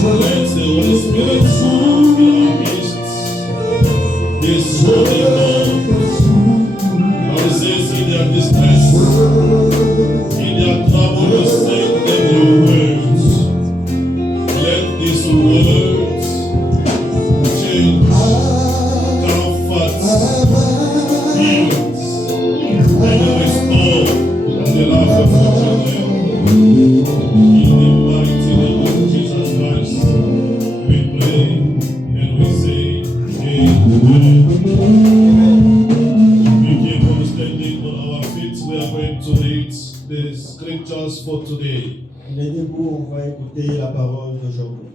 Let the Holy Spirit move in our midst. This holy God. God says in their distress, in their trouble, you send them your words. Let these words change, comfort, heal, and restore the life of your children. In the mighty name of Jesus Christ, we pray and we say, Amen. We keep on standing on our feet. We are going to read the scriptures for today. Les debout, on va écouter la parole d'aujourd'hui.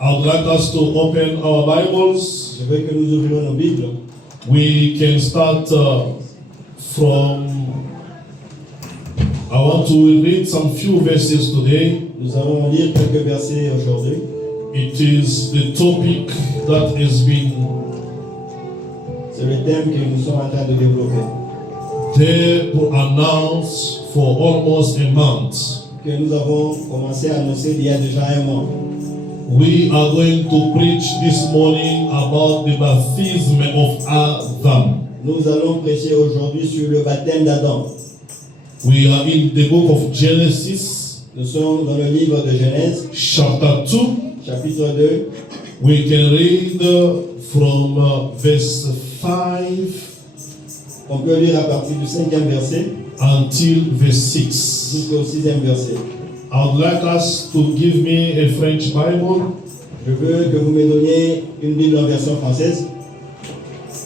I would like us to open our Bibles. Je veux que nous ouvrions nos Bibles. We can start from. I want to read some few verses today. Nous allons lire quelques versets aujourd'hui. It is the topic that has been C'est le thème que nous sommes en train de développer. there to announce for almost a month. Que nous avons commencé à annoncer il y a déjà un mois. We are going to preach this morning about the baptism of Adam. Nous allons prêcher aujourd'hui sur le baptême d'Adam. We are in the book of Genesis, Nous sommes dans le livre de Genèse, chapter 2. chapitre 2. We can read from verse 5 On peut lire à partir du 5e verset until verse 6. jusqu'au 6e verset. I would like us to give me a French Bible. Je veux que vous me donniez une Bible en version française.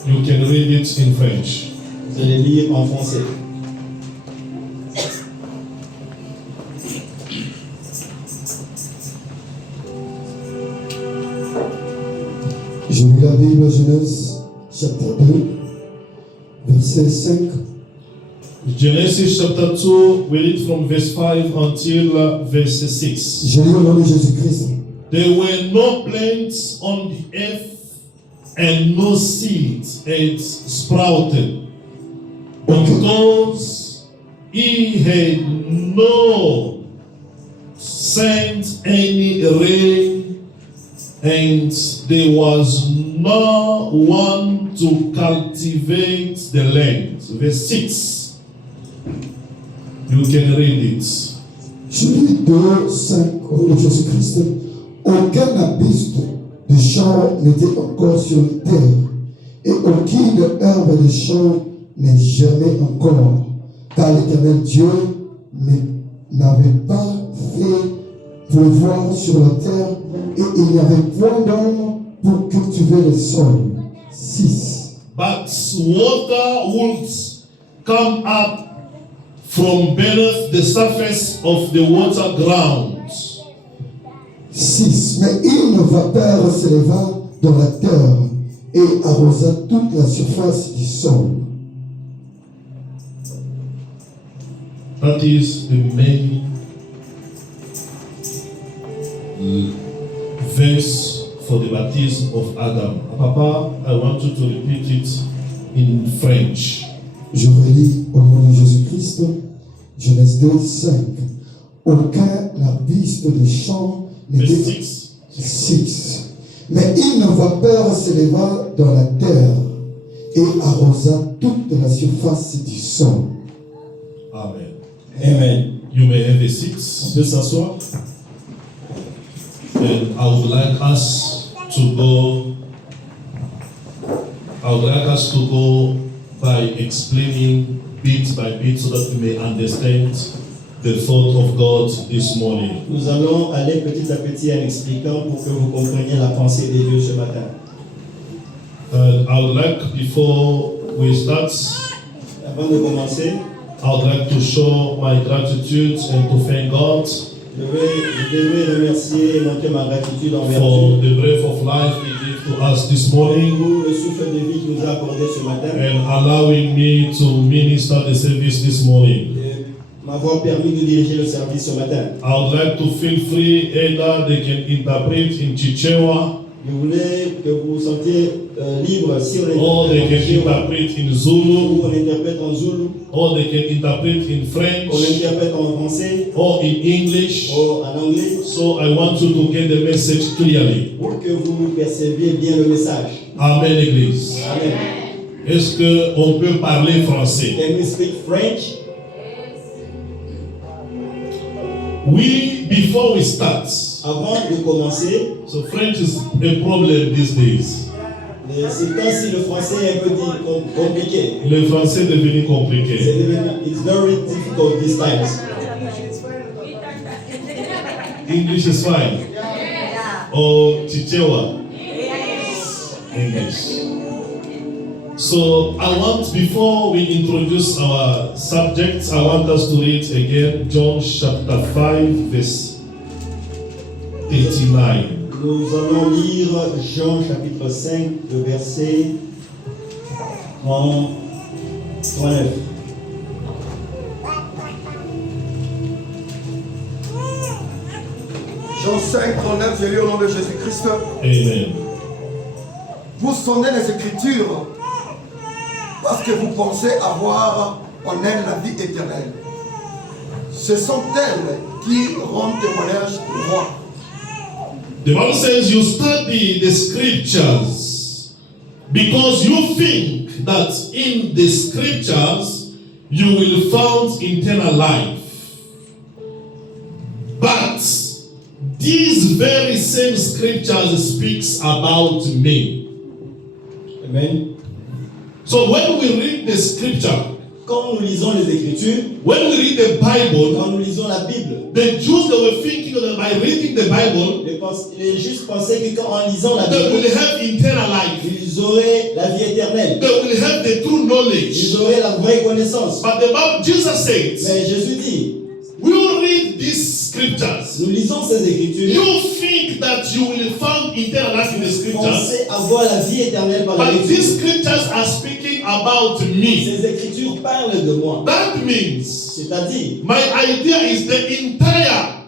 You can read it in French. Vous allez lire en français. Je lis la Bible Genèse, chapitre 2, verset 5. Genesis chapter 2, we read from verse 5 until verse 6. Je lis au nom de Jésus-Christ. There were no plants on the earth and no seed had sprouted, because he had not sent any rain, and there was no one to cultivate the land. Verse 6. You can read it. Je lis 2, 5 au nom de Jésus-Christ. Aucun arbuste de champ n'était encore sur la terre, et aucune herbe de champ n'est germée encore, car l'Éternel Dieu n'avait pas fait pleuvoir sur la terre, et il n'y avait point d'homme pour cultiver le sol. 6. But water would come up from beneath the surface of the water ground. 6. Mais une vapeur s'éleva dans la terre et arrosa toute la surface du sol. That is the main verse for the baptism of Adam. Papa, I want you to repeat it in French. Je relis au nom de Jésus-Christ, Genèse 2, 5. Aucun arbuste de champ Verse n'était 6. 6. Mais une vapeur s'éleva dans la terre et arrosa toute la surface du sol. Amen. Amen. You may have a On seat. peut s'asseoir. And I would like us to go. I would like us to go by explaining bit by bit so that we may understand the thought of God this morning. Nous allons aller petit à petit en expliquant pour que vous compreniez la pensée de Dieu ce matin. I would like, before we start, Avant de commencer, I would like to show my gratitude and to thank God je devrais remercier et montrer ma gratitude envers for Dieu the breath of life He gave to us this morning pour le souffle de vie qu'il nous a accordé ce matin and allowing me to minister the service this morning. et m'avoir permis de diriger le service ce matin. I would like to feel free, either they can interpret in Chichewa Je voulais que vous vous sentiez libre si on or they can interprète interpret in Zulu, ou on interprète en Zulu, or they can interpret in on French, interprète en français or in English. ou en anglais, So I want you to get the message clearly. pour que vous perceviez bien le message. Amen, Église. Amen. Est-ce qu'on peut parler français? Can we speak French? We, before we start, Avant de commencer, so French is a problem these days. ces temps-ci, le français est un peu compliqué. Le français est devenu C'est compliqué. devenu, it's very difficult these times. English is fine. Or Chichewa. English. So I want, before we introduce our subjects, I want us to read again John chapter 5, verse 89. Nous allons lire Jean chapitre 5, le verset 39. Jean 5, 39, je lis au nom de Jésus-Christ. Amen. Vous sondez les Écritures parce que vous pensez avoir en elles la vie éternelle. Ce sont elles qui rendent témoignage de moi. The Bible says you study the scriptures because you think that in the scriptures you will find eternal life. But these very same scriptures speaks about me. Amen. So when we read the scripture, Quand nous lisons les Écritures, when we read the Bible, quand nous lisons la Bible, the Jews they were thinking that by reading the Bible les Juifs pensaient que en lisant la they will Bible, have eternal life. ils auraient la vie éternelle. They will have the true knowledge. Ils auraient la vraie connaissance. But the Bible, Jesus says, Mais Jésus dit, we will read these scriptures. nous lisons ces Écritures, You think that you will find eternal life in the scriptures, pensez avoir la vie éternelle par la but these lecture. scriptures are speaking about me. Ces Écritures parlent de moi. That means C'est-à-dire, my idea is the entire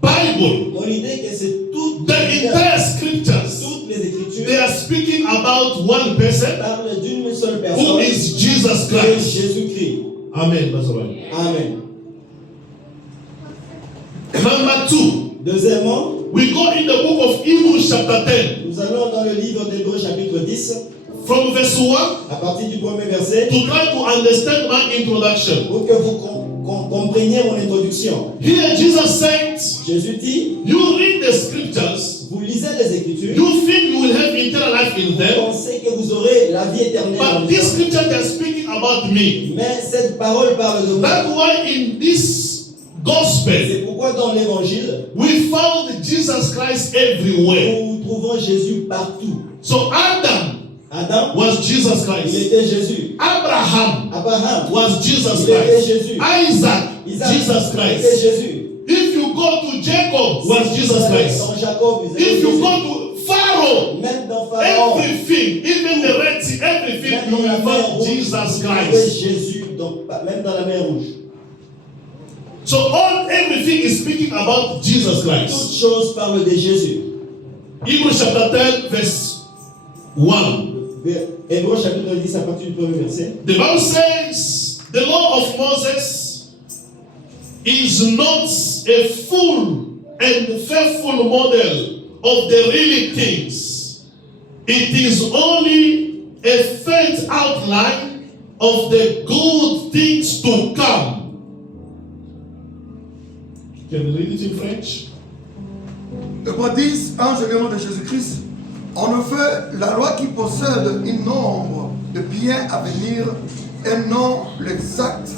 Bible, mon idée que c'est the entire scriptures. toutes les Écritures They are speaking about one person parlent d'une seule who personne, is Jesus qui est Christ. Jésus-Christ. Amen. That's right. Amen. Number 2, Deuxièmement, we go in the book of Hebrews chapter 10. nous allons dans le livre d'Hébreux chapitre 10, From verse 1 à partir du premier verset, to try to understand my introduction. pour que vous compreniez mon introduction. Here Jesus said, Jésus dit, you read the scriptures, vous lisez les Écritures, you think you will have eternal life in vous them, pensez que vous aurez la vie éternelle en but these dedans. scriptures they are speaking about me. Mais cette parole parle de moi. That's why in this gospel C'est pourquoi dans l'Évangile, we found Jesus Christ everywhere. nous trouvons Jésus partout. So Adam Adam, was Jesus il Christ. était Jésus. Abraham Abraham, was Jesus il était Christ. Jésus. Isaac, Isaac, Jesus il était Christ. Jésus. If you go to Jacob, was Jesus Christ. Dans Jacob, il était If you Jésus. go to Pharaoh, Même dans Pharaon, everything, even the Red Sea, everything, même you dans la will mer find rouge, Jesus il y Christ. avait Jésus, même dans la mer rouge. So everything is speaking about Jesus Christ. Toutes choses parlent de Jésus. Hebrews chapter 10, verse 1. Hébreux chapitre 10 à partir du premier verset. The Bible says the law of Moses is not a full and faithful model of the real things. It is only a faint outline of the good things to come. Can you read it in French? Hébreux 10, 1, je lis au nom de Jésus-Christ. En effet, la loi qui possède un nombre de biens à venir est non l'exacte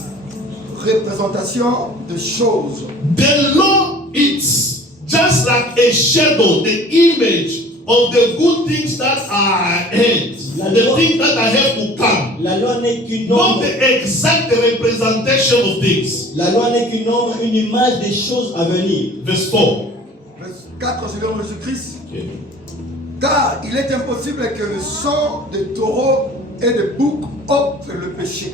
représentation de choses. The law is just like a shadow, the image of the good things that are ahead, the things that are yet to come. La loi n'est qu'une Not ombre. the exact representation of things. La loi n'est qu'une ombre, une image des choses à venir. Verse 4. Verset 4, je lis au nom de Jésus-Christ. Okay. Car il est impossible que le sang de taureau et de bouc ôte le péché.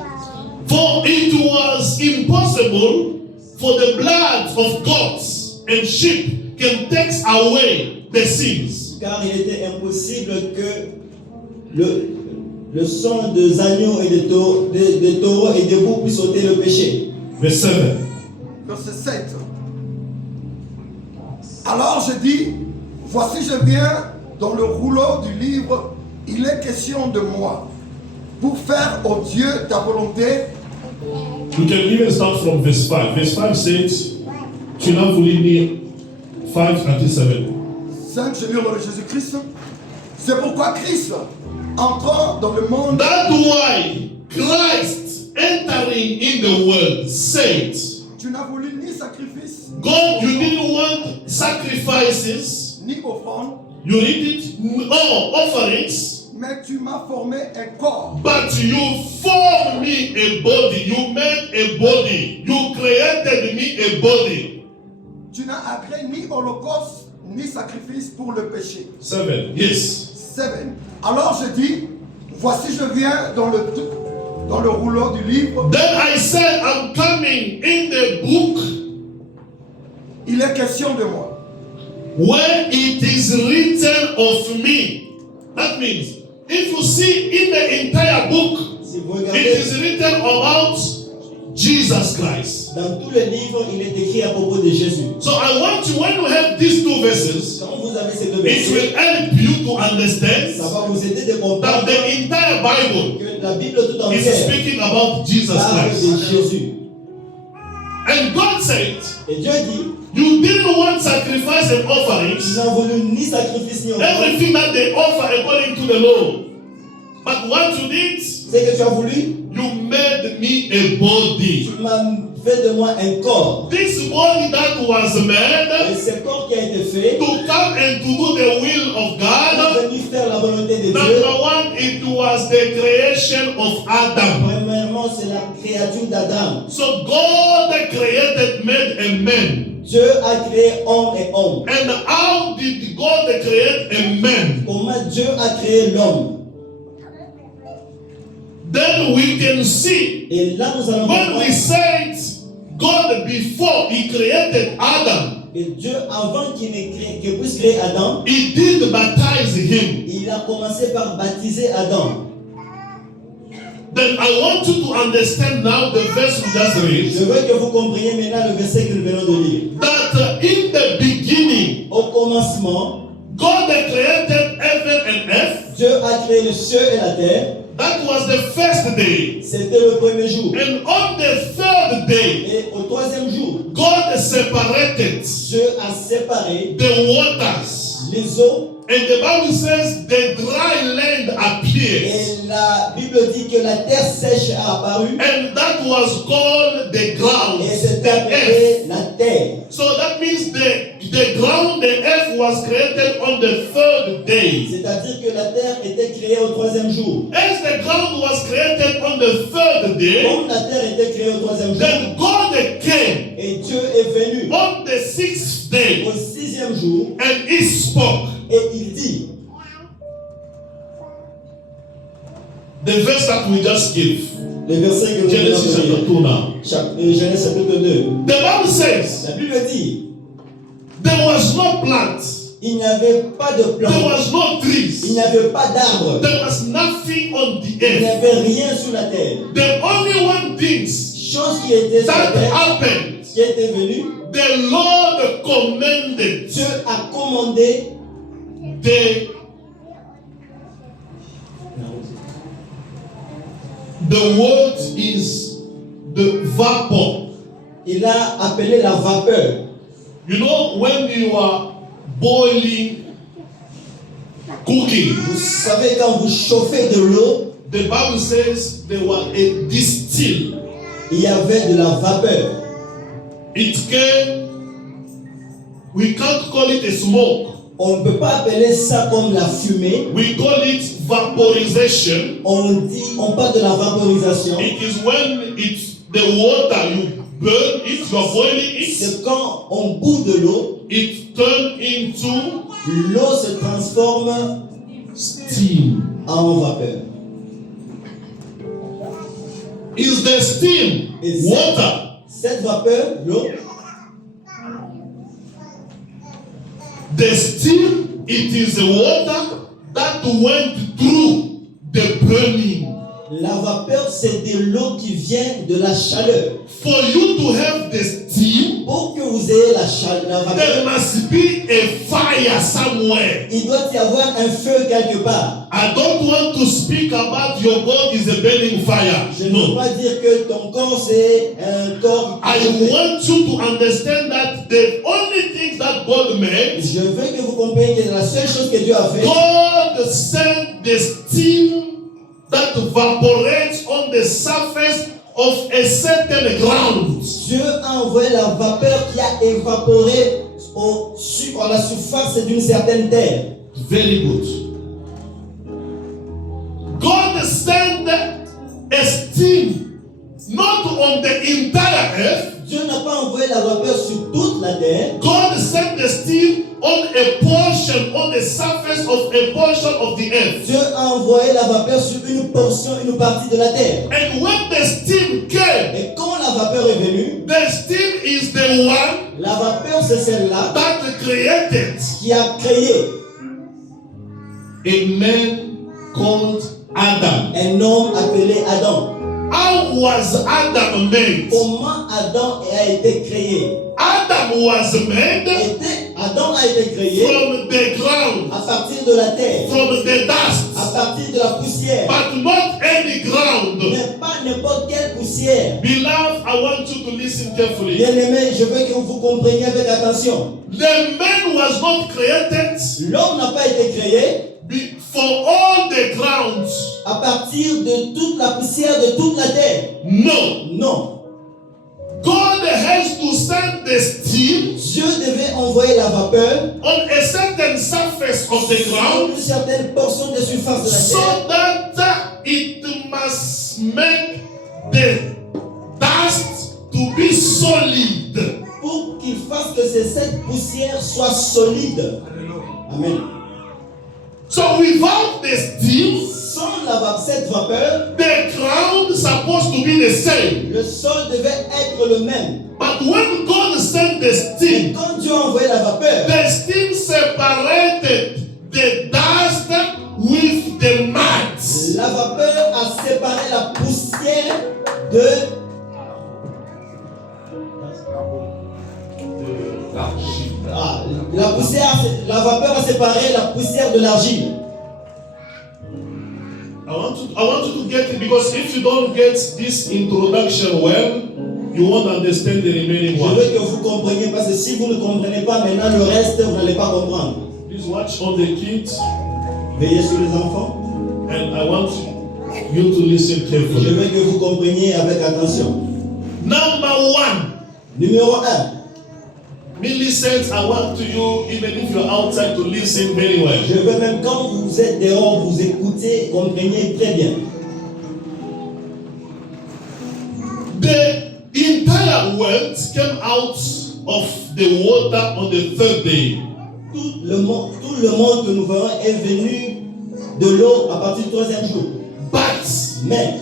For it was impossible for the blood of goats and sheep can take away the sins. car il était impossible que le sang des agneaux et des taureaux et des boucs puisse ôter le péché. Verse 7. Verset 7. Alors je dis, voici je viens dans le rouleau du livre, il est question de moi, pour faire au Dieu ta volonté. You can even start from verse 5. Verse 5 says, tu n'as voulu dire 5 until 7. 5, je lis au nom de Jésus-Christ. C'est pourquoi Christ, entrant dans le monde, That's why Christ entering in the world said, tu n'as voulu ni sacrifice, God, you didn't want sacrifices, ni offrande, you needed no offerings, mais tu m'as formé un corps. but you formed me a body. You made a body. You created me a body. Tu n'as agréé ni holocauste, ni sacrifice pour le péché. 7. Yes. 7. Alors je dis, voici je viens dans le rouleau du livre, Then I said, I'm coming in the book il est question de moi. where it is written of me. That means, if you see in the entire book, Si vous it regardez is written about Jesus Christ. dans tout le livre, il est écrit à propos de Jésus. So I want you, when you have these two verses, Quand vous avez ces deux it versets, will help you to understand ça va vous aider de that comprendre the entire Bible que la Bible tout is entière speaking about Jesus parle Christ. de Jésus. And God said, Et Dieu dit, you didn't want sacrifice and ils offerings, n'ont voulu ni sacrifice ni offrande. everything that they offer according to the law. But what you did, C'est que tu as voulu, you made me a body. tu m'as fait de moi un corps. This body that was Et made ce corps qui a été fait, to come and to do the will of pour God. venir faire la volonté de Dieu. Number one, it was the creation of Adam. Premièrement, c'est la créature d'Adam. So God created man and man. Dieu a créé homme et homme. And how did God create a man? Comment Dieu a créé l'homme? Then we can see Et là, nous allons when we voir said God before He created Adam, que Dieu, avant qu'il puisse créer Adam, He did baptize him. il a commencé par baptiser Adam. Then I want you to understand now the verse we just read. Je veux que vous compreniez maintenant le verset que nous venons de lire. That in the beginning, Au commencement, God created heaven and earth. Dieu a créé le ciel et la terre. That was the first day. C'était le premier jour. And on the third day, Et au troisième jour, God separated Dieu a séparé the waters. les eaux. And the Bible says the dry land appeared. Et la Bible dit que la terre sèche a apparu. And that was called the ground, Et c'était the earth. appelé la terre. So that means the ground, the earth was created on the third day. C'est-à-dire que la terre était créée au troisième jour. As the ground was created on the third day, Comme la terre était créée au troisième jour, then God came et Dieu est venu on the sixth day au sixième jour, and He spoke. et il dit, The verse that we just gave, le verset que nous venons Genesis de chapter lire, 2 now. Genèse chapitre 2, The Bible says la Bible dit, there was no plant, il n'y avait pas de there plante, was no il trees, n'y avait pas d'arbre, there was nothing on the il n'y earth. avait rien sur la terre. The only one thing Chose qui était sur la that terre, happened, qui était venue, the Lord commanded Dieu a commandé the word is the vapor. il a appelé la vapeur. You know, when you are boiling, cooking, Vous savez, quand vous chauffez de l'eau, the Bible says there was a distill. il y avait de la vapeur. It came, we can't call it a smoke. On ne peut pas appeler ça comme la fumée. We call it vaporization. On parle de la vaporisation. It is when it's the water, you burn it, you are boiling it, C'est quand on bout de l'eau, it turns into l'eau se transforme steam. en vapeur. Is the steam Et water? cette vapeur, l'eau, The steam it is the water that went through the burning. La vapeur, c'est de l'eau qui vient de la chaleur. For you to have the steam, Pour que vous ayez la chaleur, la there vapeur, must be a fire somewhere. il doit y avoir un feu quelque part. I don't want to speak about your God is a burning fire. Je ne veux No. pas dire que ton corps c'est un corps. I want you to understand that the only thing that God made, Je veux que vous compreniez que la seule chose que Dieu a fait, God sent the steam that evaporates on the surface of a certain ground. Dieu a envoyé la vapeur qui a évaporé à la surface d'une certaine terre. Very good. God sent a steam not on the entire earth. Dieu n'a pas envoyé la vapeur sur toute la terre. God sent the steam on a portion, on the surface of a portion of the earth. Dieu a envoyé la vapeur sur une portion, une partie de la terre. And when the steam came, Et quand la vapeur est venue, the steam is the one la vapeur c'est celle-là that created qui a créé a man called Adam. un homme appelé Adam. How was Adam made? Comment Adam a été créé? Adam was made Adam a été créé from the ground, à partir de la terre, from the à dust, partir de la poussière. but not any ground. Mais pas n'importe quelle poussière. Beloved, I want you to listen carefully. Bien-aimé, je veux que vous compreniez avec attention. The man was not created L'homme n'a pas été créé for all the grounds. à partir de toute la poussière de toute la terre. No. Non. God has to send the steam Dieu devait envoyer la vapeur on a certain surface of the sur ground une certaine portion de surface de la so terre that it must make the dust to be solid. pour qu'il fasse que cette poussière soit solide. Amen. So without the steam, Sans cette vapeur, the ground supposed to be the same. le sol devait être le même. But when God sent the Et steam, quand Dieu a envoyé la vapeur, the steam separated the dust with the mud. la vapeur a séparé la poussière de la vapeur a séparé la poussière de l'argile. I want you to get it, because if you don't get this introduction well, you won't understand the remaining Je one. veux que vous compreniez, parce que si vous ne comprenez pas maintenant le reste, vous n'allez pas comprendre. Please watch all the kids, Veillez sur les enfants. and I want you to listen Je carefully. veux que vous compreniez avec attention. Number one, Numéro 1. Millicent, I want to you, even if you're outside, to listen very well. Je veux même quand vous êtes dehors, vous écoutez, comprenez très bien. The entire world came out of the water on the third day. Tout le monde que nous voyons est venu de l'eau à partir du troisième jour. But Mais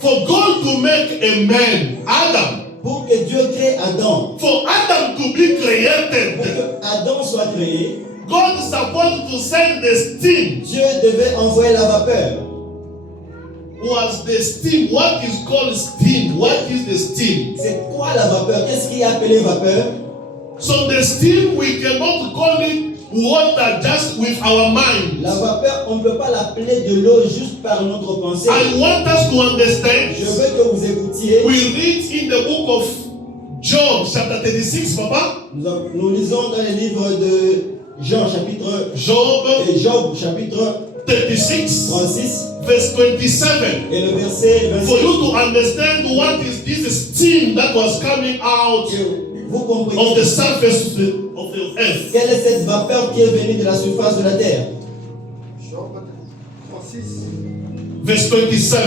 for God to make a man, Adam, pour que Dieu crée Adam, for Adam to be pour created, que Adam soit créé, God is supposed to send the steam. Dieu devait envoyer la vapeur. Was the steam? What is called steam? What is the steam? C'est quoi la vapeur? Qu'est-ce qui est appelé vapeur? So the steam, we cannot call it water just with our mind. La vapeur, on ne peut pas l'appeler de l'eau juste par notre pensée. I want us to Je understand. veux que vous écoutiez. We read in the book of Job, chapter 36, Papa. Nous lisons dans les livres de Jean chapitre Job Job chapitre 36, 36 verse 27. et le verset For 26. you to understand what is this steam that was coming out Que vous of compreniez the surface of the earth. quelle est cette vapeur qui est venue de la surface de la terre. Job 36, Verse 27.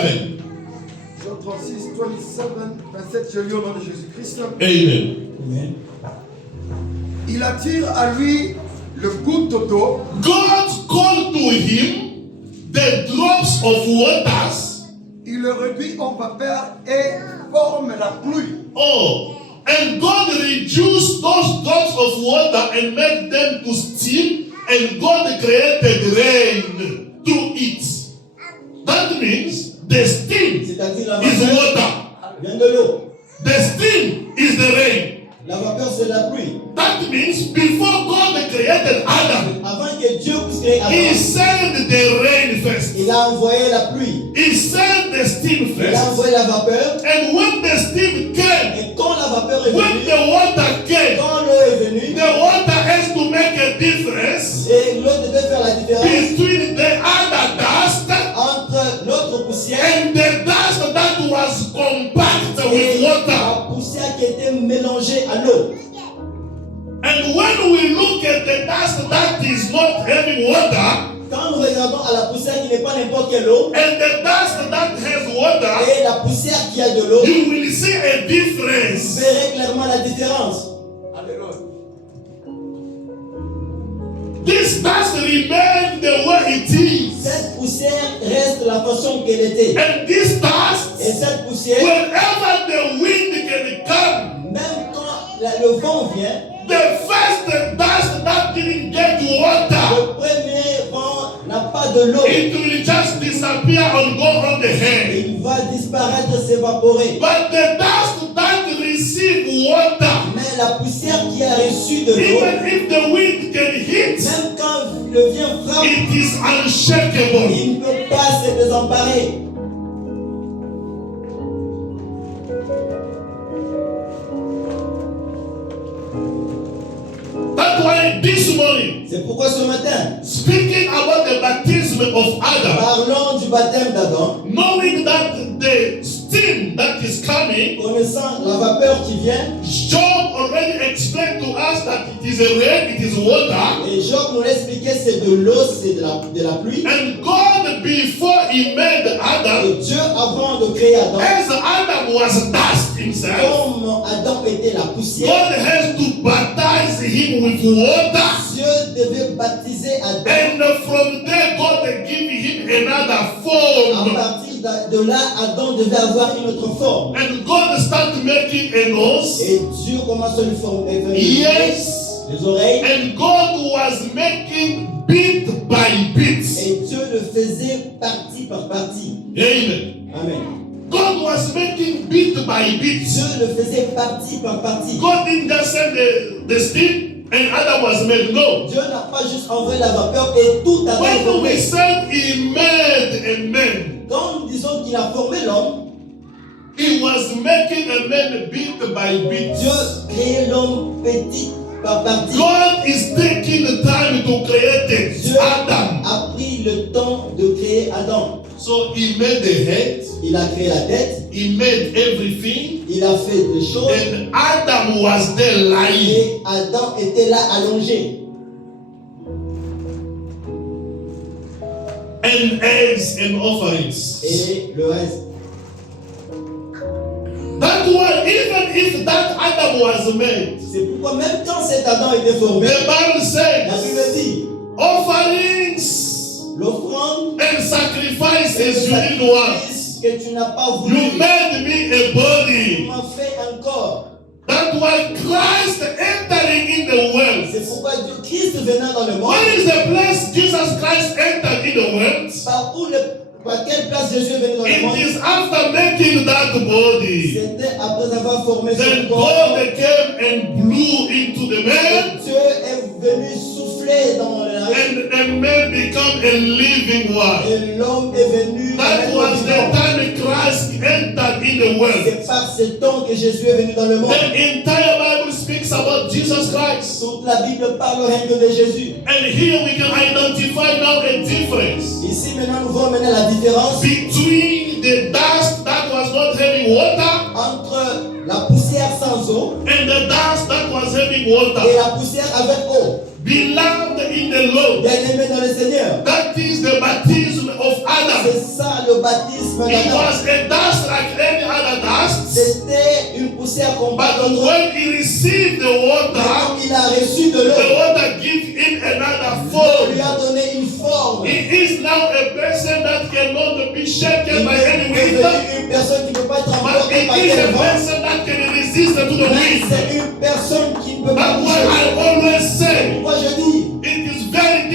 Job 36, 27, 27, je lis au nom de Jésus-Christ. Amen. Amen. Il attire à lui le goutte d'eau, God called to him the drops of waters. il le réduit en vapeur et forme la pluie. Oh, and God reduced those drops of water and made them to steam and God created rain through it. That means the steam C'est-à-dire la is vapeur water. vient de l'eau. The steam is the rain. La vapeur, c'est la pluie. That means before God created Adam, Avant que Dieu puisse créer He Adam, sent the rain first. il a envoyé la pluie. He sent the steam Il a first. envoyé la vapeur. And when the steam came, Et quand la vapeur est when venue, the water came, quand l'eau est venue, the water has to make a difference et l'eau devait faire la différence between the other dust entre l'autre poussière and the dust that was compact et with water. la poussière qui était mélangée à l'eau. And when we look at the dust that is not having water, Quand nous regardons à la poussière qui n'est pas n'importe quelle eau, and the dust that has water, et la poussière qui a de l'eau, you will see a vous difference. verrez clairement la différence. This dust remains the way it is. Cette poussière reste de la façon qu'elle était. And this dust, Et cette poussière, whenever the wind can come, même quand le vent vient, the first dust that didn't get water, le premier vent n'a pas de l'eau. it will just disappear and go on the head. Il va disparaître, s'évaporer. But the dust that receive water, Mais la poussière qui a reçu de l'eau, even if the wind can hit, même quand le vent frappe, it is unshakable. il ne peut pas se désemparer. That's why this morning, C'est pourquoi ce matin, speaking about the baptism of Adam, parlons du baptême d'Adam, knowing that the steam that is coming, connaissant la vapeur qui vient. Job already explained to us that it is a rain, it is water. Et Job nous l'expliquait, c'est de l'eau, c'est de la pluie. And God, before He made Et Adam, Dieu, avant de créer Adam, as Adam was dust himself, comme Adam était la poussière, God has to baptize him with water. Dieu devait baptiser Adam. And from there, God gave him another À form. partir de là, Adam devait avoir une autre forme. And God started making a nose, Et Dieu commence à lui former ears, les oreilles. and God was making bit by bit. Et Dieu le faisait partie par partie. Amen. Amen. God was making bit by bit. Dieu le faisait partie par partie. God didn't just send the steam and Adam was made. No. Dieu n'a pas juste envoyé la vapeur et tout a été When we formé. said He made a man, Quand nous disons qu'il a formé l'homme, He was making a man bit by bit. Dieu créait l'homme petit par partie. God is taking the time to create Dieu Adam. a pris le temps de créer Adam. So He made the head, Il a créé la tête, He made everything, il a fait des choses and Adam was there lying. et Adam était là allongé. And eggs and offerings. Et le reste. That's why even if that Adam was made, C'est pourquoi même quand cet Adam était formé, the Bible la Bible says dit, offerings l'offrande and sacrifices et le you didn't want. sacrifice que tu n'as pas You voulu, made me a tu body. m'as fait un corps. That's why Christ entering in the world. C'est pourquoi Dieu, Christ venant dans le monde, Where is the place Jesus Christ entered in the world? par quelle place Jésus est venu dans le It monde? is after making that body. C'était après avoir formé Then son corps. God came and blew into the man, Dieu est venu souffler dans la rue and the man became a living one. et l'homme est venu. That être was the vivant. time Christ entered in the world. C'est par ce temps que Jésus est venu dans le monde. The entire Bible speaks about Jesus Christ. Toute la Bible parle rien que de Jésus. And here we can identify now a difference Ici maintenant nous voyons maintenant la différence between the dust that was not having water entre la poussière sans eau and the dust that was having et water. la poussière avec eau. Beloved in the Lord, Bien-aimé dans le Seigneur, that is the baptism of Adam. c'est ça le baptîme It d'Adam. was a dust like any other dust, C'était une poussière comme pas but d'autre. when he received the Mais water, quand il a reçu de the l'eau, water gave him another l'eau lui form. a donné une forme. He is now a person that cannot be shaken Il by any est wind, devenu une personne qui ne peut pas être but emportée par he is quel a vent. person that can resist to the Mais wind. c'est une personne qui ne peut pas That's why bouger. I always say Moi je dis, it is very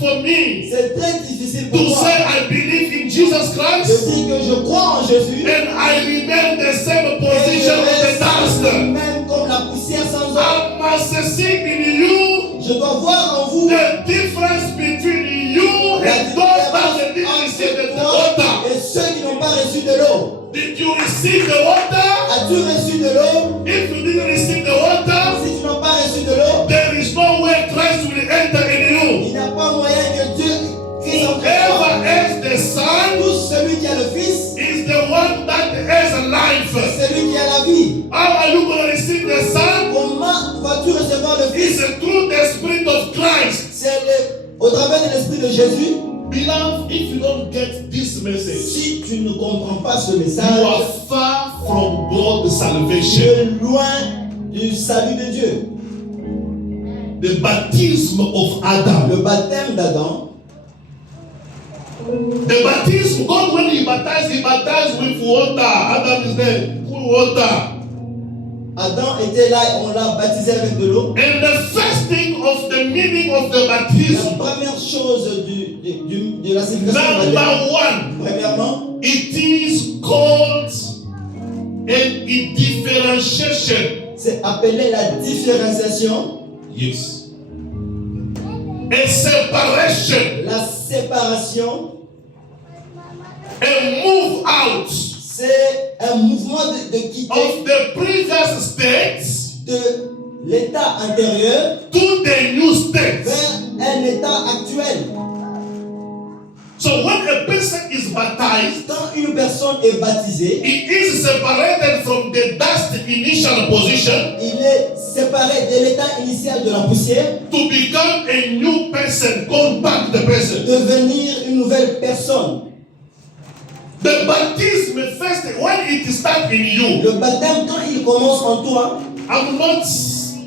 for me C'est très difficile pour to moi say I believe in Jesus de Christ dire que je crois en Jésus and I remain the same et je position of the reste dust. même comme la poussière sans eau. I must see in you Je dois voir en vous the difference between you la and those that différence didn't receive entre the toi water. et ceux qui n'ont pas reçu de l'eau. Did you receive the water? As-tu reçu de l'eau? If you didn't receive the water, Si tu n'as pas reçu de l'eau, there is no way Christ will enter in you. il n'y a pas moyen que Dieu Christ entre Whoever toi. has the Son Tout celui qui a le Fils, is the one that has a life. c'est celui qui a la vie. How are you going to receive the Son? Comment vas-tu recevoir le It's Fils? through the Spirit of Christ. C'est au travers de l'Esprit de Jésus. Beloved, if you don't get this message, Si tu ne comprends pas ce you message, are far from God's tu salvation. es loin du salut de Dieu. The baptism of Adam. Le baptême d'Adam, The baptism, God when he baptized with water. Adam is there, full water. Adam était là et on l'a baptisé avec de l'eau. And the first thing of the meaning of the La baptism, première chose de la signification du baptême, number one, premièrement, it is called a differentiation. c'est appelé la différenciation, Yes. A separation, la séparation. a move out C'est un mouvement de quitter of the previous states de l'état antérieur to the new state. vers un état actuel. So when a person is baptized, Quand une personne est baptisée, he is separated from the dust initial position il est séparé de l'état initial de la poussière, to become a new person, compact the person. devenir une nouvelle personne. The baptism first, when it starts in you, Le baptême, quand il commence en toi, I'm not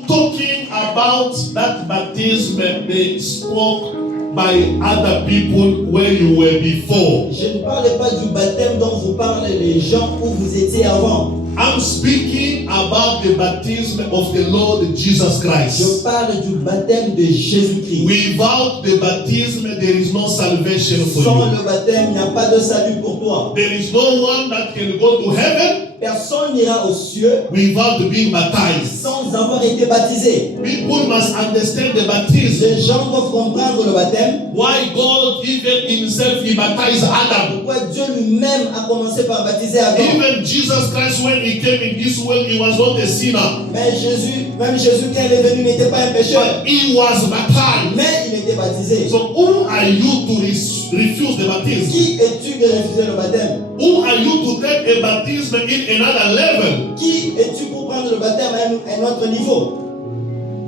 talking about that baptism they spoke by other people where you were before. je ne parle pas du baptême dont vous parlez les gens où vous étiez avant. I'm speaking about the baptism of the Lord Jesus Je Christ. parle du baptême de Jésus-Christ. Without the baptism, there is no salvation for Sans you. le baptême, il n'y a pas de salut pour toi. There is no one that can go to heaven Personne n'ira aux cieux without being baptized. sans avoir été baptisé. People must understand the baptism. Les gens doivent comprendre le baptême. Why God even himself he baptized Adam. Pourquoi Dieu lui-même a commencé par baptiser Adam. Even Jesus Christ when he came in this world he was not a sinner. Mais Jésus, même Jésus quand il est venu, n'était pas un pécheur. But he was baptized. Mais il était baptisé. So who are you to refuse the baptism? Qui es-tu de refuser le baptême? Who are you to take a baptism in another level? Qui es-tu pour prendre le baptême à un autre niveau?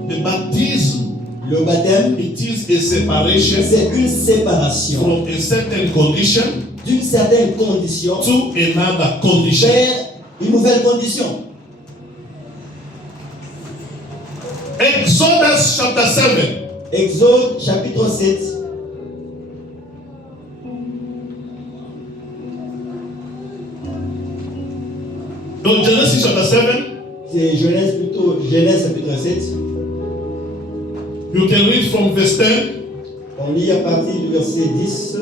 The baptism, Le baptême, it is a separation c'est une séparation from a certain condition d'une certaine condition to another condition. vers une nouvelle condition. Exodus chapter 7. Exode chapitre 7. Donc Genesis chapter 7, C'est Genèse plutôt, Genèse chapitre 7. you can read from verse 10. On lit à partir du verset 10.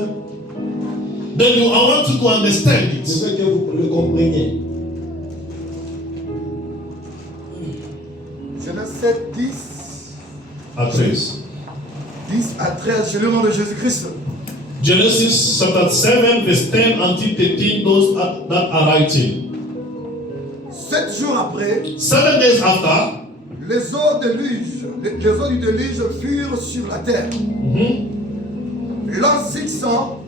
Then I want you to understand Je it. veux que vous le compreniez. Genèse 7, 10, At 13. 10 à 13, c'est le nom de Jésus-Christ. Genesis chapter 7, verse 10 until 13, those that are writing. 7 jours après, 7 days after, les eaux du déluge furent sur la terre. L'an 600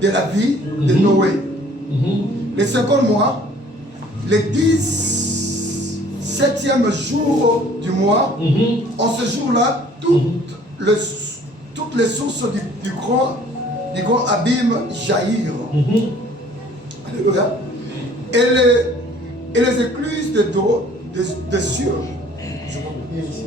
de la vie de Noé. Le second mois, le 17e jour du mois, en ce jour-là, toutes les sources du grand abîme jaillirent. Alléluia. Et les écluses d'eau des cieux. Je vais lire ici.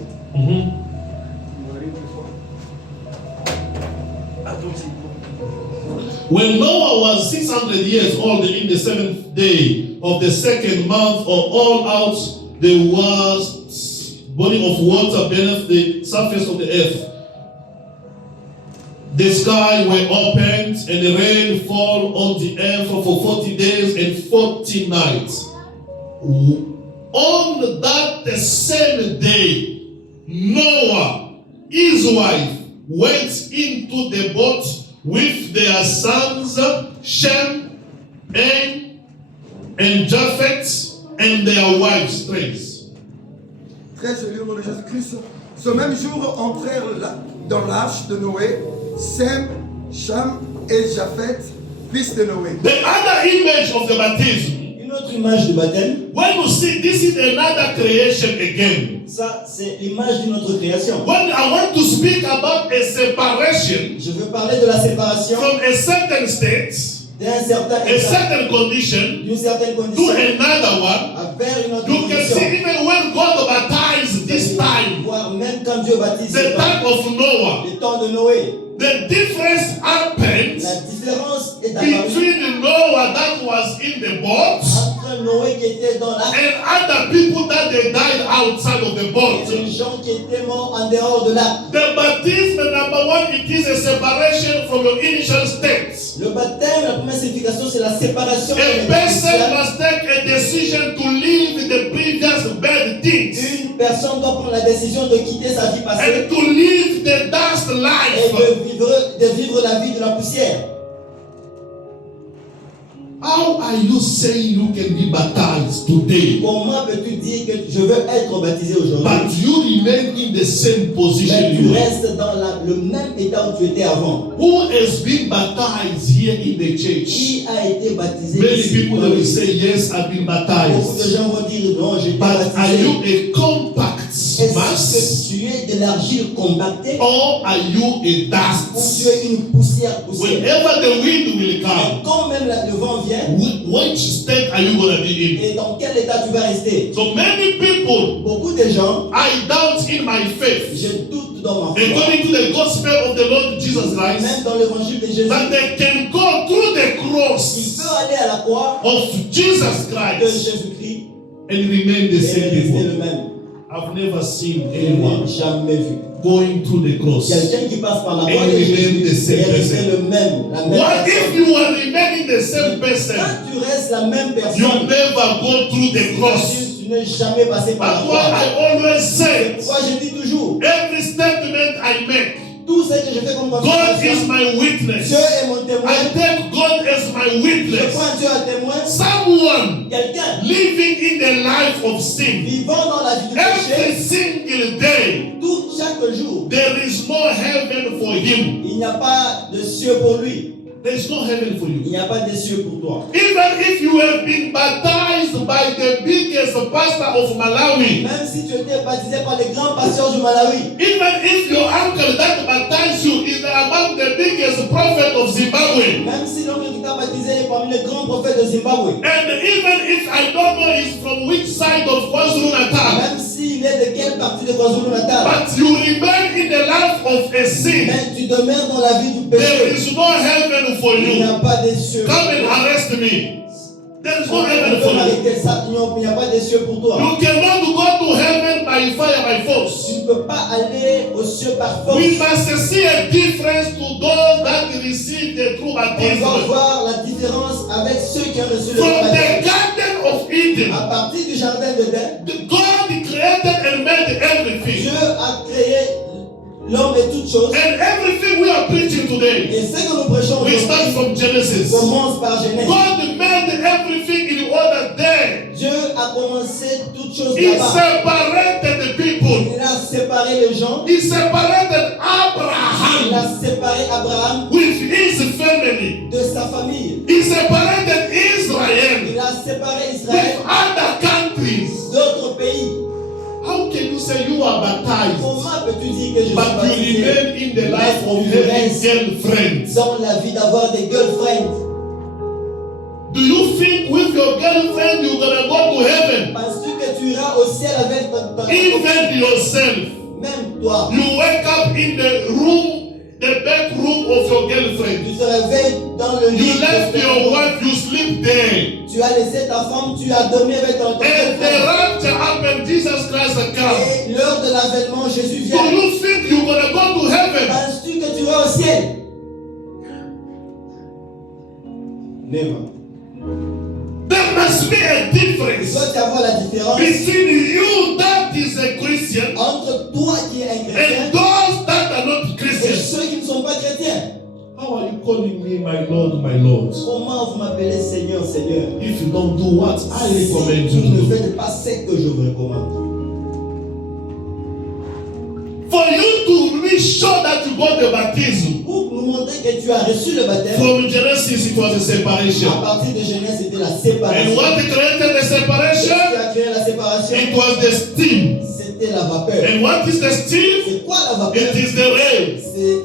when Noah was 600 years old in the 7th day of the 2nd month, all out there was body of water beneath the surface of the earth. the sky were opened and the rain fall on the earth for 40 days and 40 nights. On that same day, Noah, his wife, went into the boat with their sons Shem, Ham, and Japheth, and their wives. 13. Très joli au nom de Jésus-Christ. Ce même jour entrèrent dans l'arche de Noé, Sem, Cham et Japheth, fils de Noé. The other image of the baptism, Une autre image du baptême, when you see, this is another creation again. ça c'est l'image d'une autre création. When I want to speak about a separation Je veux parler de la séparation from a certain state, d'un certain a état, certain condition, d'une certaine to condition, another one, vers une autre you can condition. see even when God baptized this time, Voir même quand Dieu baptise the time of Noah, le temps de Noé, the difference happened la différence est apparue between Noah that was in the boat entre Noé qui était dans l'arche and other people that they died outside of the et boat. les gens qui étaient morts en dehors de l'arche. The baptism, number one, it is a separation from your initial state. Le baptême, la première signification, c'est la séparation. A person must take a decision to leave the previous bad things Une personne doit prendre la décision de quitter sa vie passée and to live the dust et life. de vivre la vie de la poussière. How are you saying you can be baptized today, Comment peux-tu dire que je veux être baptisé aujourd'hui, but you remain in the same position mais tu you were? restes dans le même état où tu étais avant? Who has been baptized here in the church? Qui a été baptisé Many ici? people that will say, yes, I've been Beaucoup de baptized. gens vont dire non, j'ai été But are baptisé. you a compact Est-ce mass que tu es de l'argile compactée or are you a ou tu dust? es une poussière poussière? Whenever the wind will Et come, quand même le vent vient, which state are you going to be in? et dans quel état tu vas rester? So many people, Beaucoup de gens, I doubt in my faith, je doute dans ma foi, according to the gospel of the Lord Jesus Christ, même dans l'évangile de Jésus, that they can go through the il cross peut aller à la croix of Jesus de Christ Jésus-Christ and remain the et same rester people. le même. I've never seen Je anyone n'ai jamais vu going through the cross. quelqu'un qui passe par la And croix de remain the Jésus same et rester person. le même, la même What if personne. you are remaining the same person? Quand tu restes la même You personne, never go through the cross. tu n'es jamais passé par la That's why croix. I always say, Moi je dis toujours, every statement I make, tout ce que je fais comme God confirmation, is my witness. Dieu est mon témoin. I take God as my Je witness. prends Dieu à témoin. Someone Quelqu'un living in the life of sin, vivant dans la vie du every péché, single day, chaque jour, there is no heaven for him. il n'y a pas de cieux pour lui. There is no heaven for Il you. n'y a pas de cieux pour toi. Even if you have been baptized by the biggest pastor of Malawi, Même si tu étais baptisé par les grands pasteurs du Malawi, even if your uncle that baptized you is among the biggest prophet of Zimbabwe, même si l'homme qui t'a baptisé est parmi les grands prophètes de Zimbabwe, and even if I don't know he's from which side of KwaZulu Natal, même s'il est de quelle partie de KwaZulu-Natal, but you remain in the life of a sin, mais tu demeures dans la vie du there péché, is no heaven for il n'y you. a pas de cieux. Come and arrest me. There is no On heaven peut for you. arrêter ça, il n'y a pas de cieux pour toi. You cannot go to heaven by fire, by force. Tu ne peux pas aller aux cieux par force. We must see a difference to those that receive the true On va baptism. voir la différence avec ceux qui ont reçu le From the baptême. Garden of Eden, À partir du jardin d'Éden, God created and made everything. Dieu a créé l'homme et toutes choses. And everything we are preaching today, Et ce que nous prêchons we start aujourd'hui from Genesis. commence par Genèse. God made everything in order there. Dieu a commencé toutes choses He là-bas. separated the people. Il a séparé les gens. He separated Il Abraham a séparé Abraham with his family. de sa famille. He separated Israel Il a séparé with Israël other countries. d'autres pays. How can you say you are baptized, Comment peux-tu dire que je suis but you baptisé remain in the life of having girlfriends? dans la vie d'avoir des girlfriends? Do you think with your girlfriend you're gonna go to heaven? Penses-tu que tu iras au ciel avec ta Even yourself, même toi? you wake up in the room, the bedroom of your girlfriend. Tu te réveilles dans le lit. You left your wife, you sleep there. Tu as laissé ta femme, tu as dormi avec ton And the girlfriend. rapture happened, Jesus Christ come. Et l'heure de l'avènement, Jésus Do vient. you think you're gonna go to heaven? Penses-tu que tu vas au ciel? Never. There must be a Il difference doit y avoir la différence between you that is a Christian entre toi qui es un chrétien and those that are not et Christians. ceux qui ne sont pas chrétiens. How are you calling me my Lord, my Lord? Comment vous m'appelez Seigneur, Seigneur? If you don't do what I Si recommend vous you ne to do. faites pas ce que je vous recommande. For you to be sure that you got the baptism. Pour nous montrer que tu as reçu le baptême, From Genesis, it was a à separation. partir de Genèse, c'était la And séparation. what created the Qu'est-ce qui separation? a créé la séparation? It was the steam. C'était la vapeur. And what is the steam? C'est quoi la vapeur? It is the rain. C'est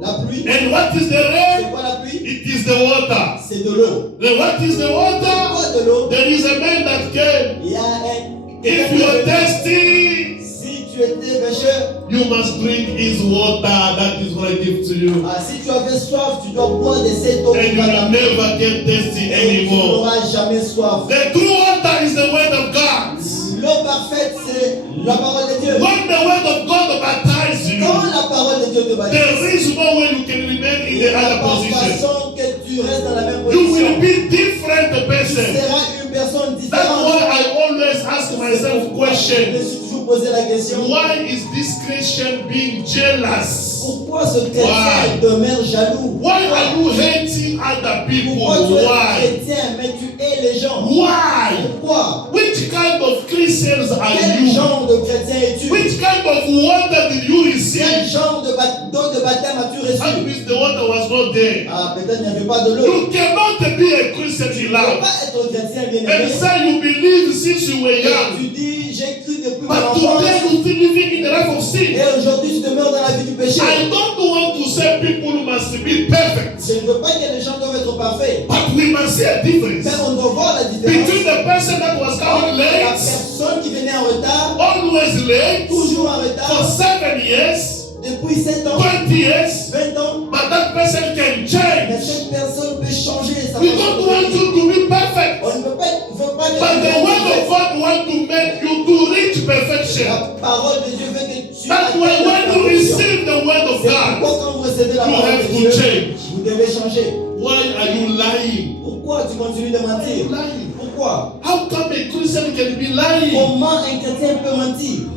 la pluie. And what is the C'est rain? quoi la pluie? It is the water. C'est de l'eau. Then what is the C'est water? quoi de l'eau? There is a man that came. Il y a un... If you are thirsty, Si tu étais pécheur, you must drink his water. That is what I give to you. si tu avais soif, tu dois boire de cette eau And qui you va will t'amener. never get thirsty Et tu anymore. n'auras jamais soif. The true water is the word of God. L'eau parfaite, c'est la parole de Dieu. When the word of God baptizes you, Quand la parole de Dieu te baptise, there is no way you can remain in il the n'y a other pas de position. façon que tu restes dans la même You will position. be different Tu person. seras une personne That's différente. why I always ask myself Je me questions. suis toujours posé la question, Why is this Christian being jealous? pourquoi ce chrétien Why? demeure jaloux? Why are you hating other people? Pourquoi tu es Why? chrétien mais tu hais les gens? Why? Pourquoi? Which kind of Christians are Quel you? genre de chrétien es-tu? Which kind of water did you Quel receive? genre d'eau de baptême as-tu That reçu? means the water was not there. Peut-être il n'y avait pas de l'eau. You cannot be a Christian Tu in ne peux love pas être chrétien bien and aimé. say you believe since you were Et young, tu dis, j'ai cru depuis mon but enfance. today you still living in the life of sin. Et aujourd'hui, tu demeures dans la vie du péché. I don't want to say people must be perfect, Je ne veux pas que les gens doivent être parfaits. but we must see a Mais difference on doit voir la différence between the person that was coming entre la late, personne qui venait en retard, always late, toujours en for retard, 7 years, depuis 7 ans, 20 years, 20 ans. but that person can Mais change. cette personne peut changer sa We façon don't de want vivre. you to be perfect, On ne veut pas que but tu the word of sois God wants to make you to reach perfection. La parole de Dieu veut que tu That's why atteignes la when you perfection. receive the word of C'est God, pourquoi quand vous recevez la you parole have de to Dieu, change. vous devez changer. Why are you lying? Pourquoi tu continues de mentir? Lying. Pourquoi? How come a Christian can be lying? Comment un chrétien peut mentir?